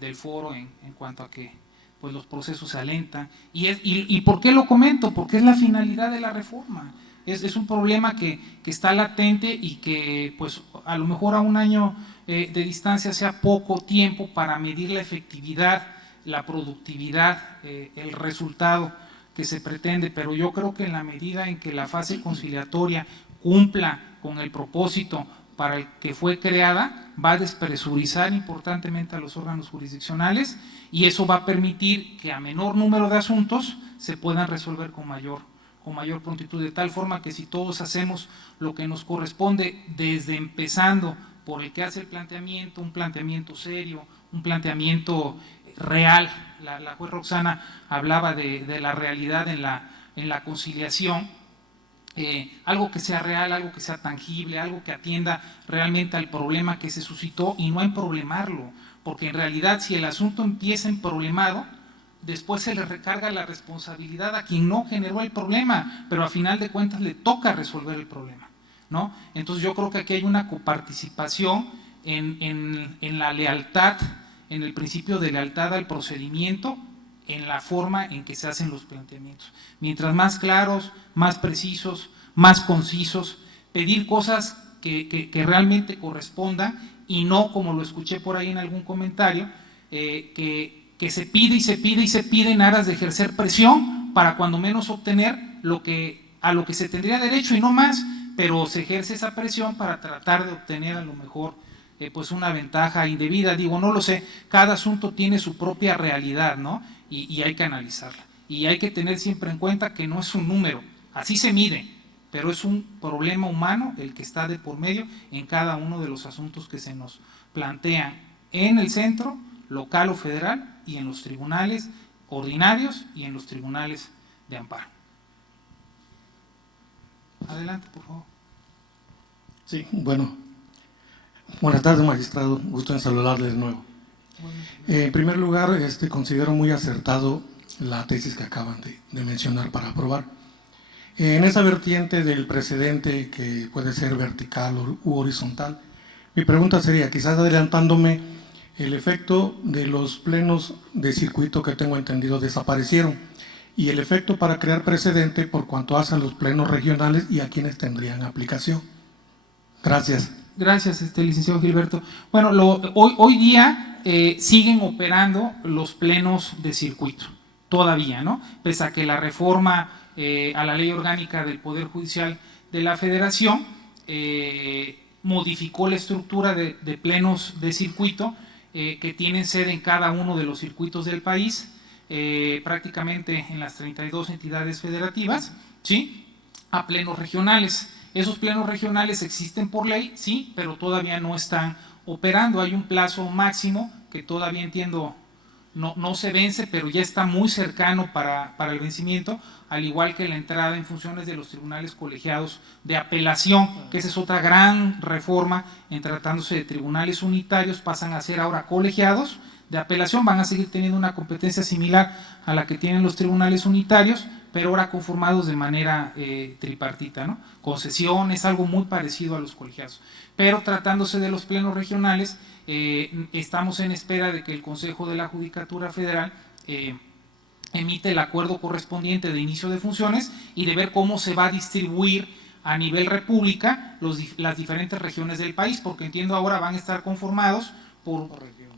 Del foro en cuanto a que pues los procesos se alentan. ¿Y por qué lo comento? Porque es la finalidad de la reforma. Es un problema que está latente y que pues a lo mejor a un año de distancia sea poco tiempo para medir la efectividad, la productividad, el resultado que se pretende, pero yo creo que en la medida en que la fase conciliatoria cumpla con el propósito para el que fue creada, va a despresurizar importantemente a los órganos jurisdiccionales y eso va a permitir que a menor número de asuntos se puedan resolver con mayor prontitud, de tal forma que si todos hacemos lo que nos corresponde, desde empezando por el que hace el planteamiento, un planteamiento serio, un planteamiento real. La juez Roxana hablaba de la realidad en la conciliación, algo que sea real, algo que sea tangible, algo que atienda realmente al problema que se suscitó y no a emproblemarlo, porque en realidad si el asunto empieza emproblemado, después se le recarga la responsabilidad a quien no generó el problema, pero a final de cuentas le toca resolver el problema, ¿no? Entonces yo creo que aquí hay una coparticipación en la lealtad, en el principio de lealtad al procedimiento, en la forma en que se hacen los planteamientos. Mientras más claros, más precisos, más concisos, pedir cosas que realmente correspondan y no, como lo escuché por ahí en algún comentario, que se pide y se pide y se pide en aras de ejercer presión para cuando menos obtener a lo que se tendría derecho y no más, pero se ejerce esa presión para tratar de obtener a lo mejor pues una ventaja indebida. Digo, no lo sé, cada asunto tiene su propia realidad, ¿no? Y hay que analizarla. Y hay que tener siempre en cuenta que no es un número, así se mide, pero es un problema humano el que está de por medio en cada uno de los asuntos que se nos plantean en el centro, local o federal, y en los tribunales ordinarios y en los tribunales de amparo. Adelante, por favor. Sí, bueno. Buenas tardes, magistrado. Gusto en saludarle de nuevo. En primer lugar, considero muy acertado la tesis que acaban de mencionar para aprobar. En esa vertiente del precedente que puede ser vertical u horizontal, mi pregunta sería, quizás adelantándome, el efecto de los plenos de circuito que tengo entendido desaparecieron y el efecto para crear precedente por cuanto hace a los plenos regionales y a quienes tendrían aplicación. Gracias. Gracias, licenciado Gilberto. Bueno, hoy día siguen operando los plenos de circuito, todavía, ¿no? Pese a que la reforma a la Ley Orgánica del Poder Judicial de la Federación modificó la estructura de plenos de circuito que tienen sede en cada uno de los circuitos del país, prácticamente en las 32 entidades federativas, ¿sí? A plenos regionales. Esos plenos regionales existen por ley, sí, pero todavía no están operando. Hay un plazo máximo que todavía entiendo no se vence, pero ya está muy cercano para el vencimiento, al igual que la entrada en funciones de los tribunales colegiados de apelación, que esa es otra gran reforma. En tratándose de tribunales unitarios, pasan a ser ahora colegiados de apelación, van a seguir teniendo una competencia similar a la que tienen los tribunales unitarios, pero ahora conformados de manera tripartita, ¿no? Concesiones, algo muy parecido a los colegiados. Pero tratándose de los plenos regionales, estamos en espera de que el Consejo de la Judicatura Federal emite el acuerdo correspondiente de inicio de funciones y de ver cómo se va a distribuir a nivel república las diferentes regiones del país, porque entiendo ahora van a estar conformados por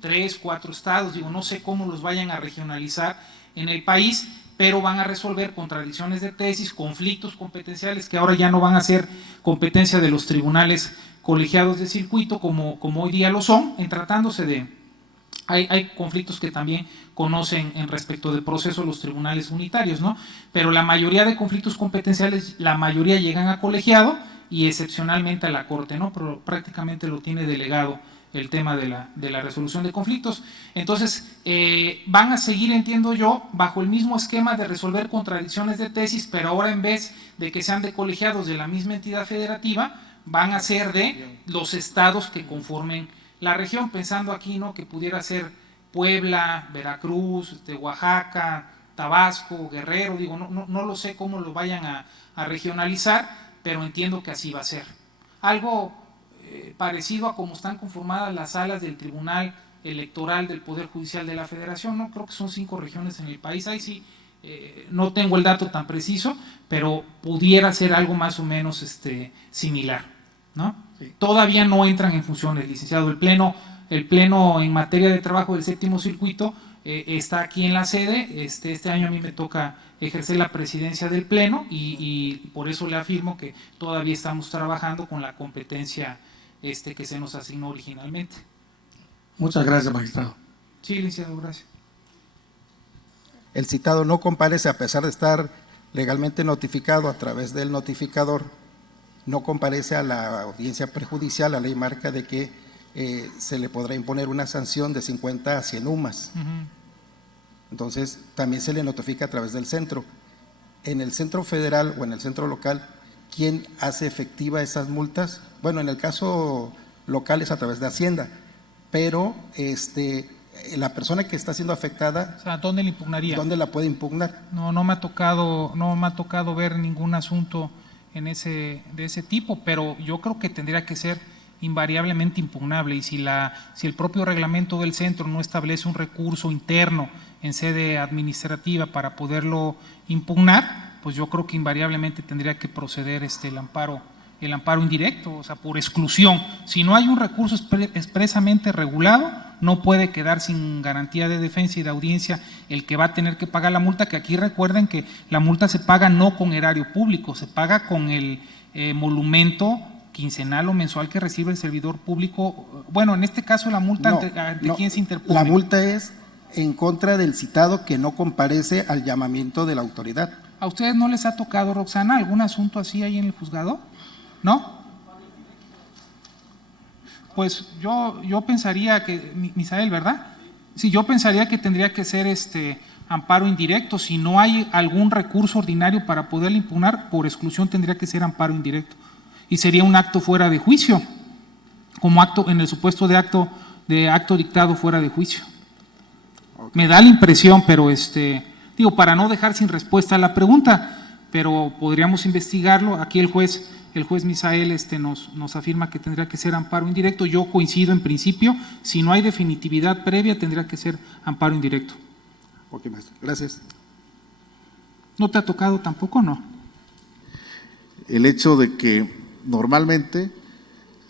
3, 4 estados, digo, no sé cómo los vayan a regionalizar en el país, pero van a resolver contradicciones de tesis, conflictos competenciales que ahora ya no van a ser competencia de los tribunales colegiados de circuito como hoy día lo son, en tratándose de… Hay conflictos que también conocen en respecto del proceso los tribunales unitarios, ¿no? Pero la mayoría de conflictos competenciales, la mayoría llegan a colegiado y excepcionalmente a la Corte, ¿no? Pero prácticamente lo tiene delegado el tema de la resolución de conflictos. Entonces, van a seguir, entiendo yo, bajo el mismo esquema de resolver contradicciones de tesis, pero ahora en vez de que sean de colegiados de la misma entidad federativa, van a ser de los estados que conformen la región, pensando aquí, ¿no?, que pudiera ser Puebla, Veracruz, Oaxaca, Tabasco, Guerrero, digo, no lo sé cómo lo vayan a regionalizar, pero entiendo que así va a ser. Algo parecido a cómo están conformadas las salas del Tribunal Electoral del Poder Judicial de la Federación, ¿no? Creo que son 5 regiones en el país, ahí sí, no tengo el dato tan preciso, pero pudiera ser algo más o menos similar, ¿no? Sí. Todavía no entran en funciones, licenciado. El pleno en materia de trabajo del séptimo circuito está aquí en la sede. Este año a mí me toca ejercer la presidencia del pleno y por eso le afirmo que todavía estamos trabajando con la competencia que se nos asignó originalmente. Muchas gracias, magistrado. Sí, licenciado, gracias. El citado no comparece a pesar de estar legalmente notificado a través del notificador, no comparece a la audiencia prejudicial. La ley marca de que se le podrá imponer una sanción de 50 a 100 UMAS. Entonces, también se le notifica a través del centro. En el centro federal o en el centro local, ¿quién hace efectiva esas multas? Bueno, en el caso local es a través de Hacienda, pero la persona que está siendo afectada, O sea, ¿dónde la impugnaría? ¿dónde la puede impugnar? No me ha tocado ver ningún asunto de ese tipo, pero yo creo que tendría que ser invariablemente impugnable, y si el propio reglamento del centro no establece un recurso interno en sede administrativa para poderlo impugnar, pues yo creo que invariablemente tendría que proceder el amparo indirecto, o sea, por exclusión. Si no hay un recurso expresamente regulado, no puede quedar sin garantía de defensa y de audiencia el que va a tener que pagar la multa, que aquí recuerden que la multa se paga no con erario público, se paga con el monumento quincenal o mensual que recibe el servidor público. Bueno, en este caso la multa ante quién se interpone. La multa es en contra del citado que no comparece al llamamiento de la autoridad. ¿A ustedes no les ha tocado, Roxana, algún asunto así ahí en el juzgado? ¿No? Pues yo pensaría que, Misael, ¿verdad? Sí, yo pensaría que tendría que ser amparo indirecto. Si no hay algún recurso ordinario para poderle impugnar, por exclusión tendría que ser amparo indirecto. Y sería un acto fuera de juicio, como acto, en el supuesto de acto dictado fuera de juicio. Okay. Me da la impresión, pero digo, para no dejar sin respuesta a la pregunta, pero podríamos investigarlo. Aquí el juez Misael nos afirma que tendría que ser amparo indirecto. Yo coincido en principio, si no hay definitividad previa, tendría que ser amparo indirecto. Ok, maestro, gracias. ¿No te ha tocado tampoco, no? El hecho de que normalmente,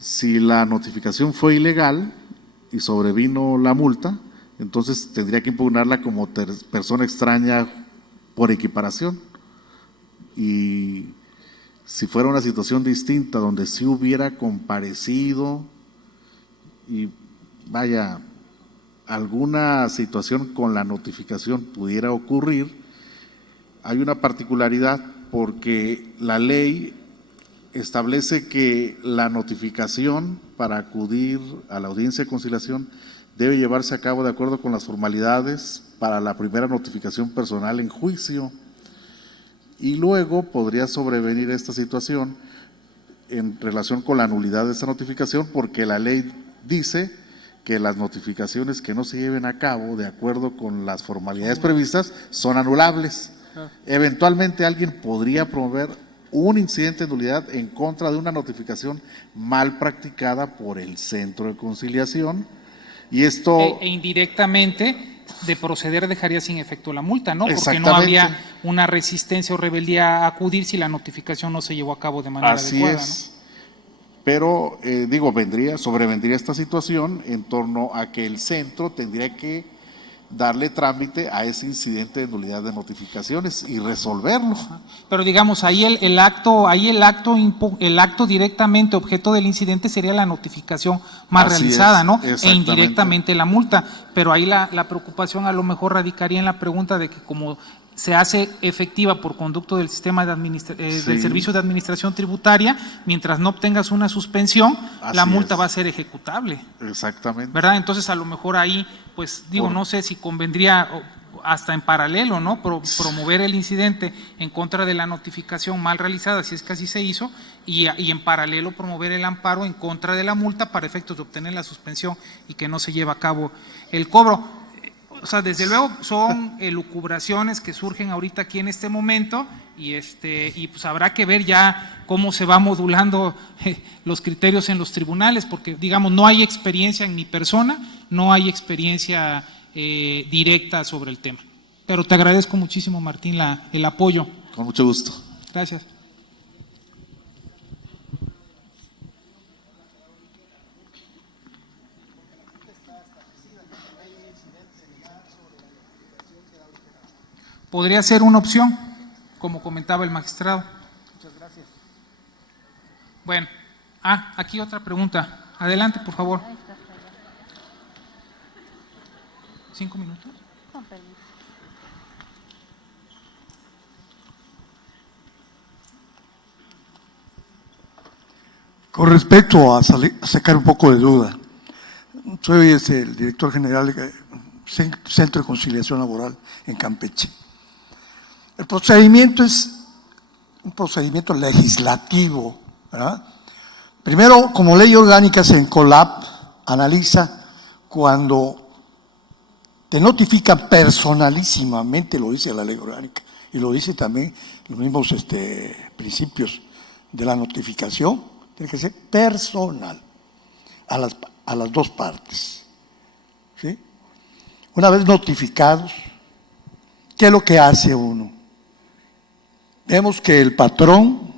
si la notificación fue ilegal y sobrevino la multa, entonces tendría que impugnarla como persona extraña por equiparación. Y si fuera una situación distinta, donde sí hubiera comparecido y vaya, alguna situación con la notificación pudiera ocurrir, hay una particularidad porque la ley establece que la notificación para acudir a la audiencia de conciliación debe llevarse a cabo de acuerdo con las formalidades para la primera notificación personal en juicio. Y luego podría sobrevenir esta situación en relación con la nulidad de esa notificación, porque la ley dice que las notificaciones que no se lleven a cabo de acuerdo con las formalidades previstas son anulables. Eventualmente alguien podría promover un incidente de nulidad en contra de una notificación mal practicada por el centro de conciliación, y esto… E indirectamente… de proceder dejaría sin efecto la multa, ¿no? Porque no habría una resistencia o rebeldía a acudir si la notificación no se llevó a cabo de manera adecuada. Así es. ¿No? Pero, sobrevendría esta situación en torno a que el centro tendría que darle trámite a ese incidente de nulidad de notificaciones y resolverlo. Pero digamos, ahí el acto directamente objeto del incidente sería la notificación más realizada, ¿no? E indirectamente la multa. Pero ahí la preocupación a lo mejor radicaría en la pregunta de que como se hace efectiva por conducto del sistema del Servicio de Administración Tributaria, mientras no obtengas una suspensión, la multa va a ser ejecutable. Exactamente. ¿Verdad? Entonces a lo mejor ahí, pues digo, no sé si convendría hasta en paralelo, ¿no? Promover el incidente en contra de la notificación mal realizada, si es que así se hizo, y en paralelo promover el amparo en contra de la multa para efectos de obtener la suspensión y que no se lleve a cabo el cobro. O sea, desde luego son elucubraciones que surgen ahorita aquí en este momento y pues habrá que ver ya cómo se va modulando los criterios en los tribunales, porque digamos no hay experiencia en mi persona, no hay experiencia directa sobre el tema. Pero te agradezco muchísimo, Martín, el apoyo. Con mucho gusto. Gracias. Podría ser una opción, como comentaba el magistrado. Muchas gracias. Bueno, aquí otra pregunta. Adelante, por favor. 5 minutos. Con respecto a sacar un poco de duda, soy el director general Centro de Conciliación Laboral en Campeche. El procedimiento es un procedimiento legislativo, ¿verdad? Primero, como ley orgánica, Sencolab analiza cuando te notifican personalísimamente, lo dice la ley orgánica, y lo dice también los mismos principios de la notificación, tiene que ser personal a las dos partes, ¿sí? Una vez notificados, ¿qué es lo que hace uno? Vemos que el patrón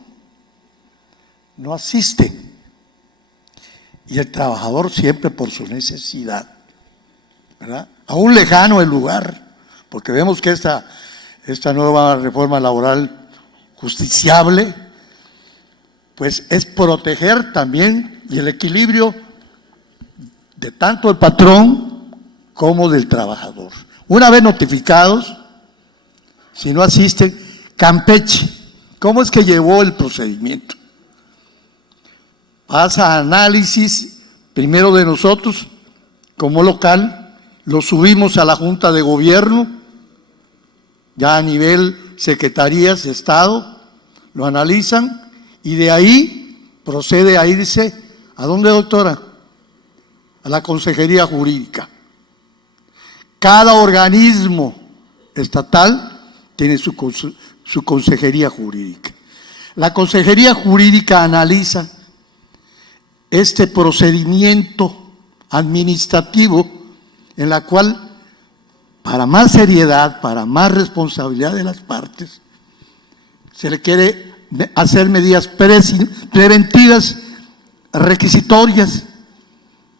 no asiste y el trabajador siempre por su necesidad, ¿verdad? Aún lejano el lugar, porque vemos que esta nueva reforma laboral justiciable, pues es proteger también y el equilibrio de tanto el patrón como del trabajador. Una vez notificados, si no asisten, Campeche, ¿cómo es que llevó el procedimiento? Pasa a análisis primero de nosotros como local, lo subimos a la Junta de Gobierno, ya a nivel secretarías de Estado, lo analizan y de ahí procede a irse, ¿a dónde, doctora? A la Consejería Jurídica. Cada organismo estatal tiene su Consejería Jurídica. La Consejería Jurídica analiza este procedimiento administrativo en la cual, para más seriedad, para más responsabilidad de las partes, se le quiere hacer medidas preventivas, requisitorias,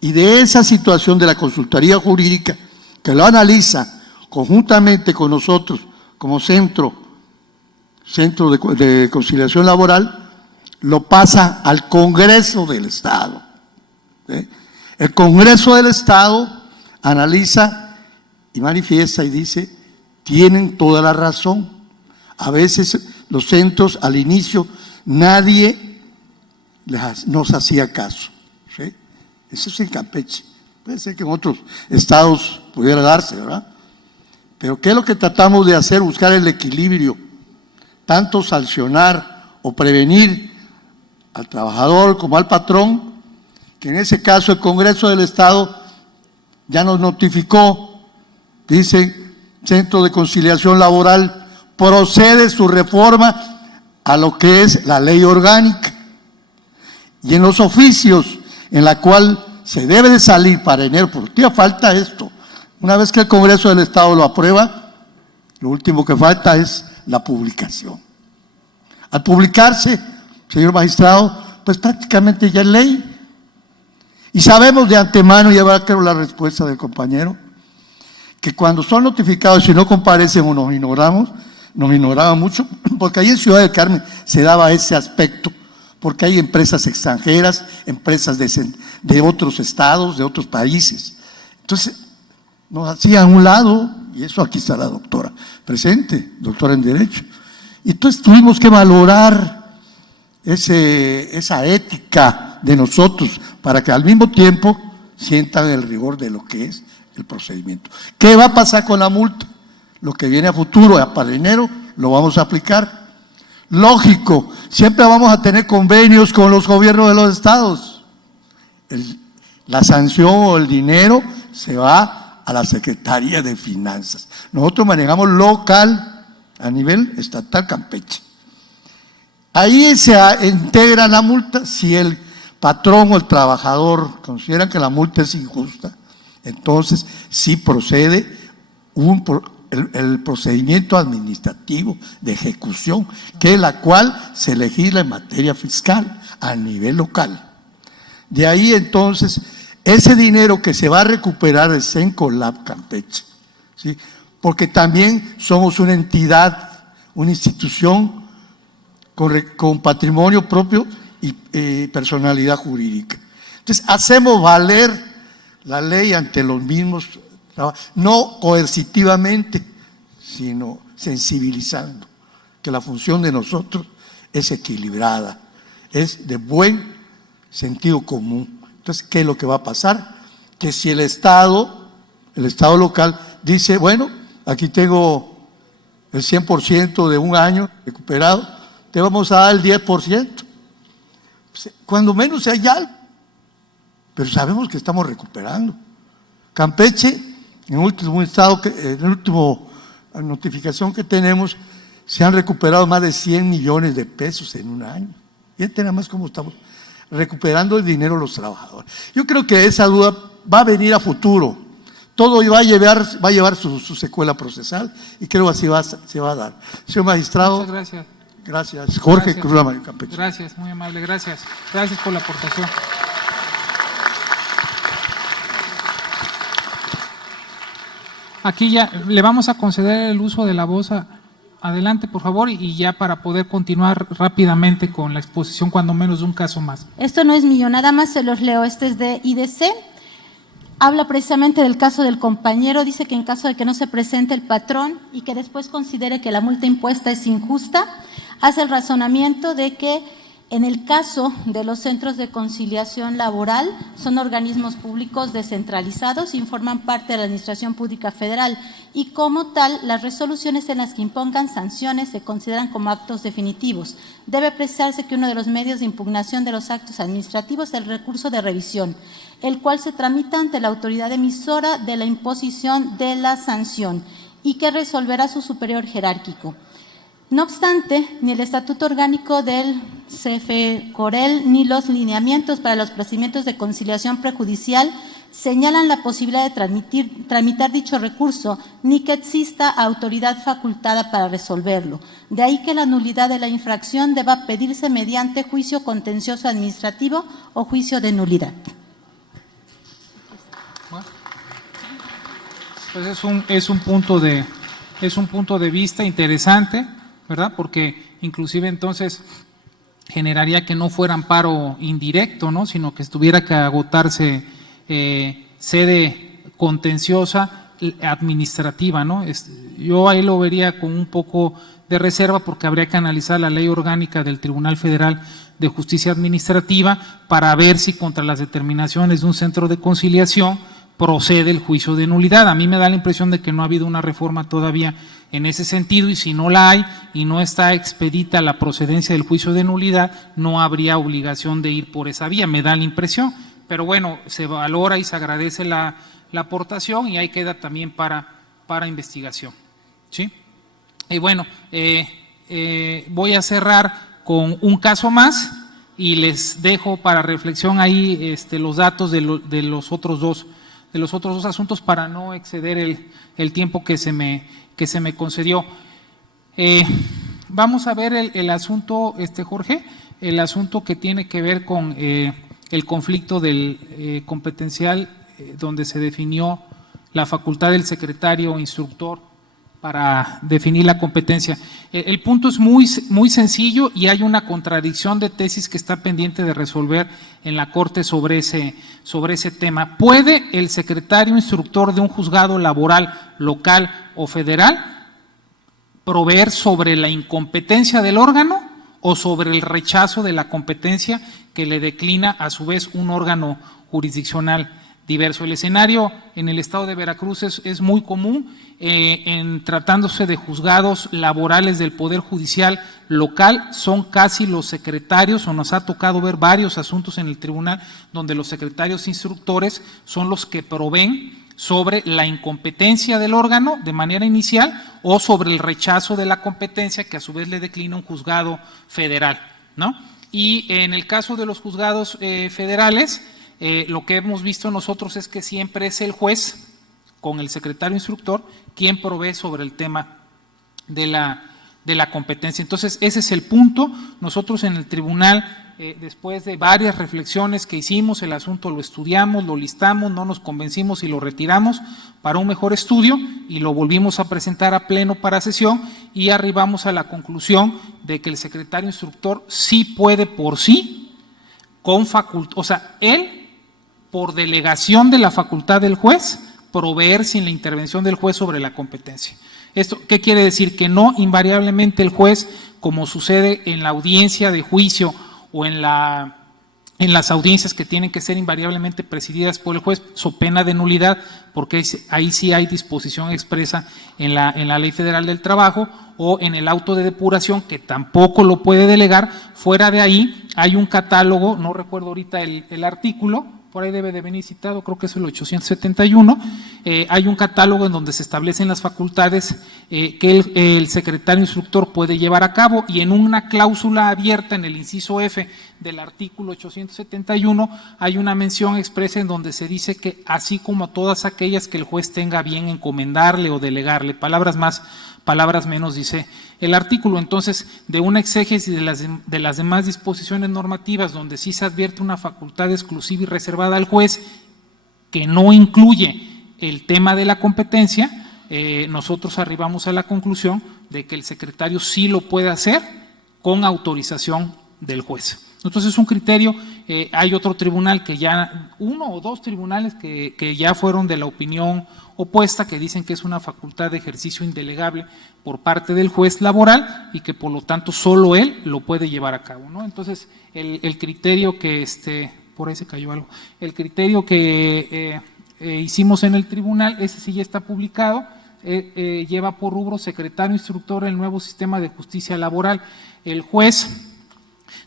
y de esa situación de la consultoría jurídica, que lo analiza conjuntamente con nosotros como Centro de Conciliación Laboral, lo pasa al Congreso del Estado. ¿Sí? El Congreso del Estado analiza y manifiesta y dice, tienen toda la razón. A veces los centros al inicio nadie nos hacía caso. ¿Sí? Eso es en Campeche. Puede ser que en otros estados pudiera darse, ¿verdad? Pero ¿qué es lo que tratamos de hacer? Buscar el equilibrio, tanto sancionar o prevenir al trabajador como al patrón, que en ese caso el Congreso del Estado ya nos notificó, dice Centro de Conciliación Laboral, procede su reforma a lo que es la ley orgánica. Y en los oficios en la cual se debe de salir para enero, porque ya falta esto. Una vez que el Congreso del Estado lo aprueba, lo último que falta es la publicación. Al publicarse, señor magistrado, pues prácticamente ya es ley. Y sabemos de antemano, y ahora creo la respuesta del compañero, que cuando son notificados y no comparecen o nos ignoraban mucho, porque ahí en Ciudad del Carmen se daba ese aspecto, porque hay empresas extranjeras, empresas de otros estados, de otros países. Entonces, nos hacían a un lado, y eso aquí está la doctora presente, doctora en Derecho. Y entonces tuvimos que valorar esa ética de nosotros para que al mismo tiempo sientan el rigor de lo que es el procedimiento. ¿Qué va a pasar con la multa? Lo que viene a futuro, para enero, lo vamos a aplicar. Lógico, siempre vamos a tener convenios con los gobiernos de los estados. La sanción o el dinero se va a la Secretaría de Finanzas. Nosotros manejamos local a nivel estatal Campeche. Ahí se integra la multa. Si el patrón o el trabajador consideran que la multa es injusta, entonces sí procede el procedimiento administrativo de ejecución, que es la cual se legisla en materia fiscal a nivel local. De ahí entonces, ese dinero que se va a recuperar de Sencolab Campeche, ¿sí? Porque también somos una entidad, una institución con patrimonio propio y personalidad jurídica. Entonces, hacemos valer la ley ante los mismos, no coercitivamente, sino sensibilizando, que la función de nosotros es equilibrada, es de buen sentido común. Entonces, ¿qué es lo que va a pasar? Que si el Estado, el Estado local dice, bueno, aquí tengo el 100% de un año recuperado, te vamos a dar el 10%. Cuando menos hay algo, pero sabemos que estamos recuperando. Campeche, en el último estado, en la última notificación que tenemos, se han recuperado más de 100 millones de pesos en un año. Fíjate nada más cómo estamos recuperando el dinero de los trabajadores. Yo creo que esa duda va a venir a futuro. Todo va a llevar su secuela procesal y creo que así se va a dar. Señor magistrado. Muchas gracias. Gracias. Jorge Gracias. Cruz Lamayo, Campeche. Gracias, muy amable, gracias. Gracias por la aportación. Aquí ya le vamos a conceder el uso de la voz. Adelante, por favor, y ya para poder continuar rápidamente con la exposición, cuando menos de un caso más. Esto no es mío, nada más se los leo. Este es de IDC. Habla precisamente del caso del compañero. Dice que en caso de que no se presente el patrón y que después considere que la multa impuesta es injusta, hace el razonamiento de que en el caso de los centros de conciliación laboral son organismos públicos descentralizados y forman parte de la Administración Pública Federal y como tal las resoluciones en las que impongan sanciones se consideran como actos definitivos. Debe precisarse que uno de los medios de impugnación de los actos administrativos es el recurso de revisión, el cual se tramita ante la autoridad emisora de la imposición de la sanción y que resolverá su superior jerárquico. No obstante, ni el Estatuto Orgánico del CFE-COREL ni los lineamientos para los procedimientos de conciliación prejudicial señalan la posibilidad de tramitar dicho recurso, ni que exista autoridad facultada para resolverlo. De ahí que la nulidad de la infracción deba pedirse mediante juicio contencioso administrativo o juicio de nulidad. Pues es un punto de vista interesante, ¿verdad? Porque inclusive entonces generaría que no fuera amparo indirecto, ¿no? Sino que tuviera que agotarse sede contenciosa administrativa, ¿no? Yo ahí lo vería con un poco de reserva porque habría que analizar la ley orgánica del Tribunal Federal de Justicia Administrativa para ver si contra las determinaciones de un centro de conciliación procede el juicio de nulidad. A mí me da la impresión de que no ha habido una reforma todavía en ese sentido y si no la hay y no está expedita la procedencia del juicio de nulidad, no habría obligación de ir por esa vía, me da la impresión. Pero bueno, se valora y se agradece la aportación y ahí queda también para investigación, ¿sí? Y bueno, voy a cerrar con un caso más y les dejo para reflexión ahí los datos de los otros dos asuntos para no exceder el tiempo que se me concedió. Vamos a ver el asunto, Jorge, el asunto que tiene que ver con el conflicto del competencial, donde se definió la facultad del secretario instructor para definir la competencia. El punto es muy sencillo y hay una contradicción de tesis que está pendiente de resolver en la Corte sobre ese tema. ¿Puede el secretario instructor de un juzgado laboral local o federal proveer sobre la incompetencia del órgano o sobre el rechazo de la competencia que le declina a su vez un órgano jurisdiccional diverso? El escenario en el estado de Veracruz es muy común en tratándose de juzgados laborales del Poder Judicial local, son casi los secretarios, o nos ha tocado ver varios asuntos en el tribunal donde los secretarios instructores son los que proveen sobre la incompetencia del órgano de manera inicial o sobre el rechazo de la competencia que a su vez le declina un juzgado federal, ¿no? Y en el caso de los juzgados federales, lo que hemos visto nosotros es que siempre es el juez con el secretario instructor quien provee sobre el tema de la competencia. Entonces, ese es el punto. Nosotros en el tribunal, después de varias reflexiones que hicimos, el asunto lo estudiamos, lo listamos, no nos convencimos y lo retiramos para un mejor estudio y lo volvimos a presentar a pleno para sesión y arribamos a la conclusión de que el secretario instructor sí puede por sí, con facultad, o sea, él, por delegación de la facultad del juez, proveer sin la intervención del juez sobre la competencia. ¿Esto qué quiere decir? Que no invariablemente el juez, como sucede en la audiencia de juicio o en la en las audiencias que tienen que ser invariablemente presididas por el juez, so pena de nulidad, porque ahí sí hay disposición expresa en la Ley Federal del Trabajo, o en el auto de depuración, que tampoco lo puede delegar. Fuera de ahí hay un catálogo, no recuerdo ahorita el artículo, por ahí debe de venir citado, creo que es el 871, hay un catálogo en donde se establecen las facultades que el secretario instructor puede llevar a cabo, y en una cláusula abierta en el inciso F del artículo 871 hay una mención expresa en donde se dice que así como todas aquellas que el juez tenga bien encomendarle o delegarle, palabras más, palabras menos, dice el artículo. Entonces, de una exégesis de las demás disposiciones normativas donde sí se advierte una facultad exclusiva y reservada al juez que no incluye el tema de la competencia, nosotros arribamos a la conclusión de que el secretario sí lo puede hacer con autorización del juez. Entonces es un criterio. Hay otro tribunal que ya, uno o dos tribunales que ya fueron de la opinión opuesta, que dicen que es una facultad de ejercicio indelegable por parte del juez laboral y que por lo tanto solo él lo puede llevar a cabo, ¿no? Entonces el criterio que por ahí se cayó algo, el criterio que hicimos en el tribunal, ese sí ya está publicado, lleva por rubro secretario instructor el nuevo sistema de justicia laboral. El juez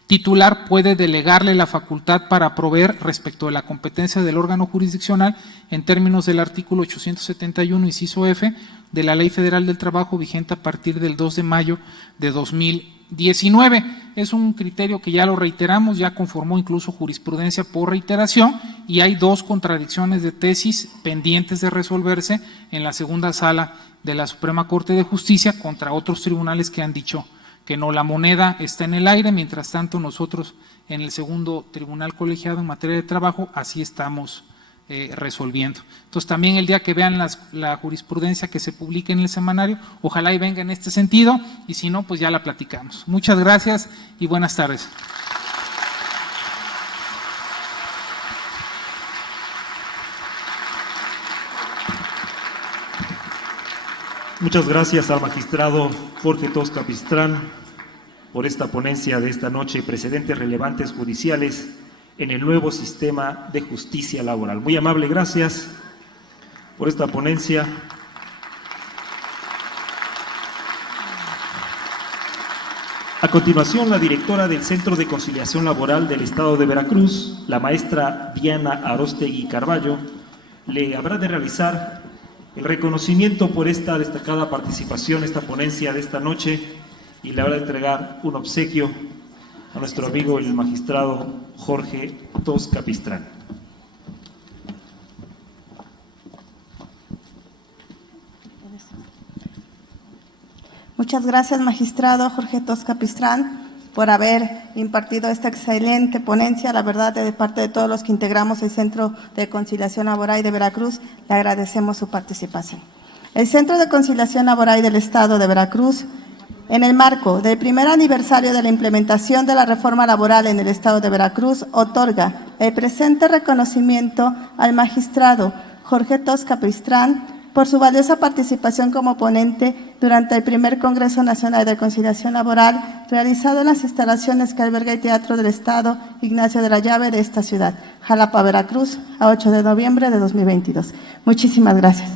titular puede delegarle la facultad para proveer respecto de la competencia del órgano jurisdiccional en términos del artículo 871, inciso F, de la Ley Federal del Trabajo vigente a partir del 2 de mayo de 2019. Es un criterio que ya lo reiteramos, ya conformó incluso jurisprudencia por reiteración, y hay dos contradicciones de tesis pendientes de resolverse en la segunda sala de la Suprema Corte de Justicia contra otros tribunales que han dicho que no, la moneda está en el aire. Mientras tanto, nosotros en el segundo tribunal colegiado en materia de trabajo así estamos resolviendo. Entonces también el día que vean la jurisprudencia que se publique en el semanario, ojalá y venga en este sentido, y si no, pues ya la platicamos. Muchas gracias y buenas tardes. Muchas gracias al magistrado Jorge Tos Capistrán por esta ponencia de esta noche, precedentes relevantes judiciales en el nuevo sistema de justicia laboral. Muy amable, gracias por esta ponencia. A continuación, la directora del Centro de Conciliación Laboral del Estado de Veracruz, la maestra Diana Arostegui Carballo, le habrá de realizar el reconocimiento por esta destacada participación, esta ponencia de esta noche, y le habrá de entregar un obsequio a nuestro amigo el magistrado Jorge Tos Capistrán. Muchas gracias, magistrado Jorge Tos Capistrán, por haber impartido esta excelente ponencia. La verdad, de parte de todos los que integramos el Centro de Conciliación Laboral de Veracruz, le agradecemos su participación. El Centro de Conciliación Laboral del Estado de Veracruz, en el marco del primer aniversario de la implementación de la reforma laboral en el Estado de Veracruz, otorga el presente reconocimiento al magistrado Jorge Tos Capistrán por su valiosa participación como ponente durante el primer Congreso Nacional de Conciliación Laboral realizado en las instalaciones que alberga el Teatro del Estado Ignacio de la Llave de esta ciudad, Jalapa, Veracruz, a 8 de noviembre de 2022. Muchísimas gracias.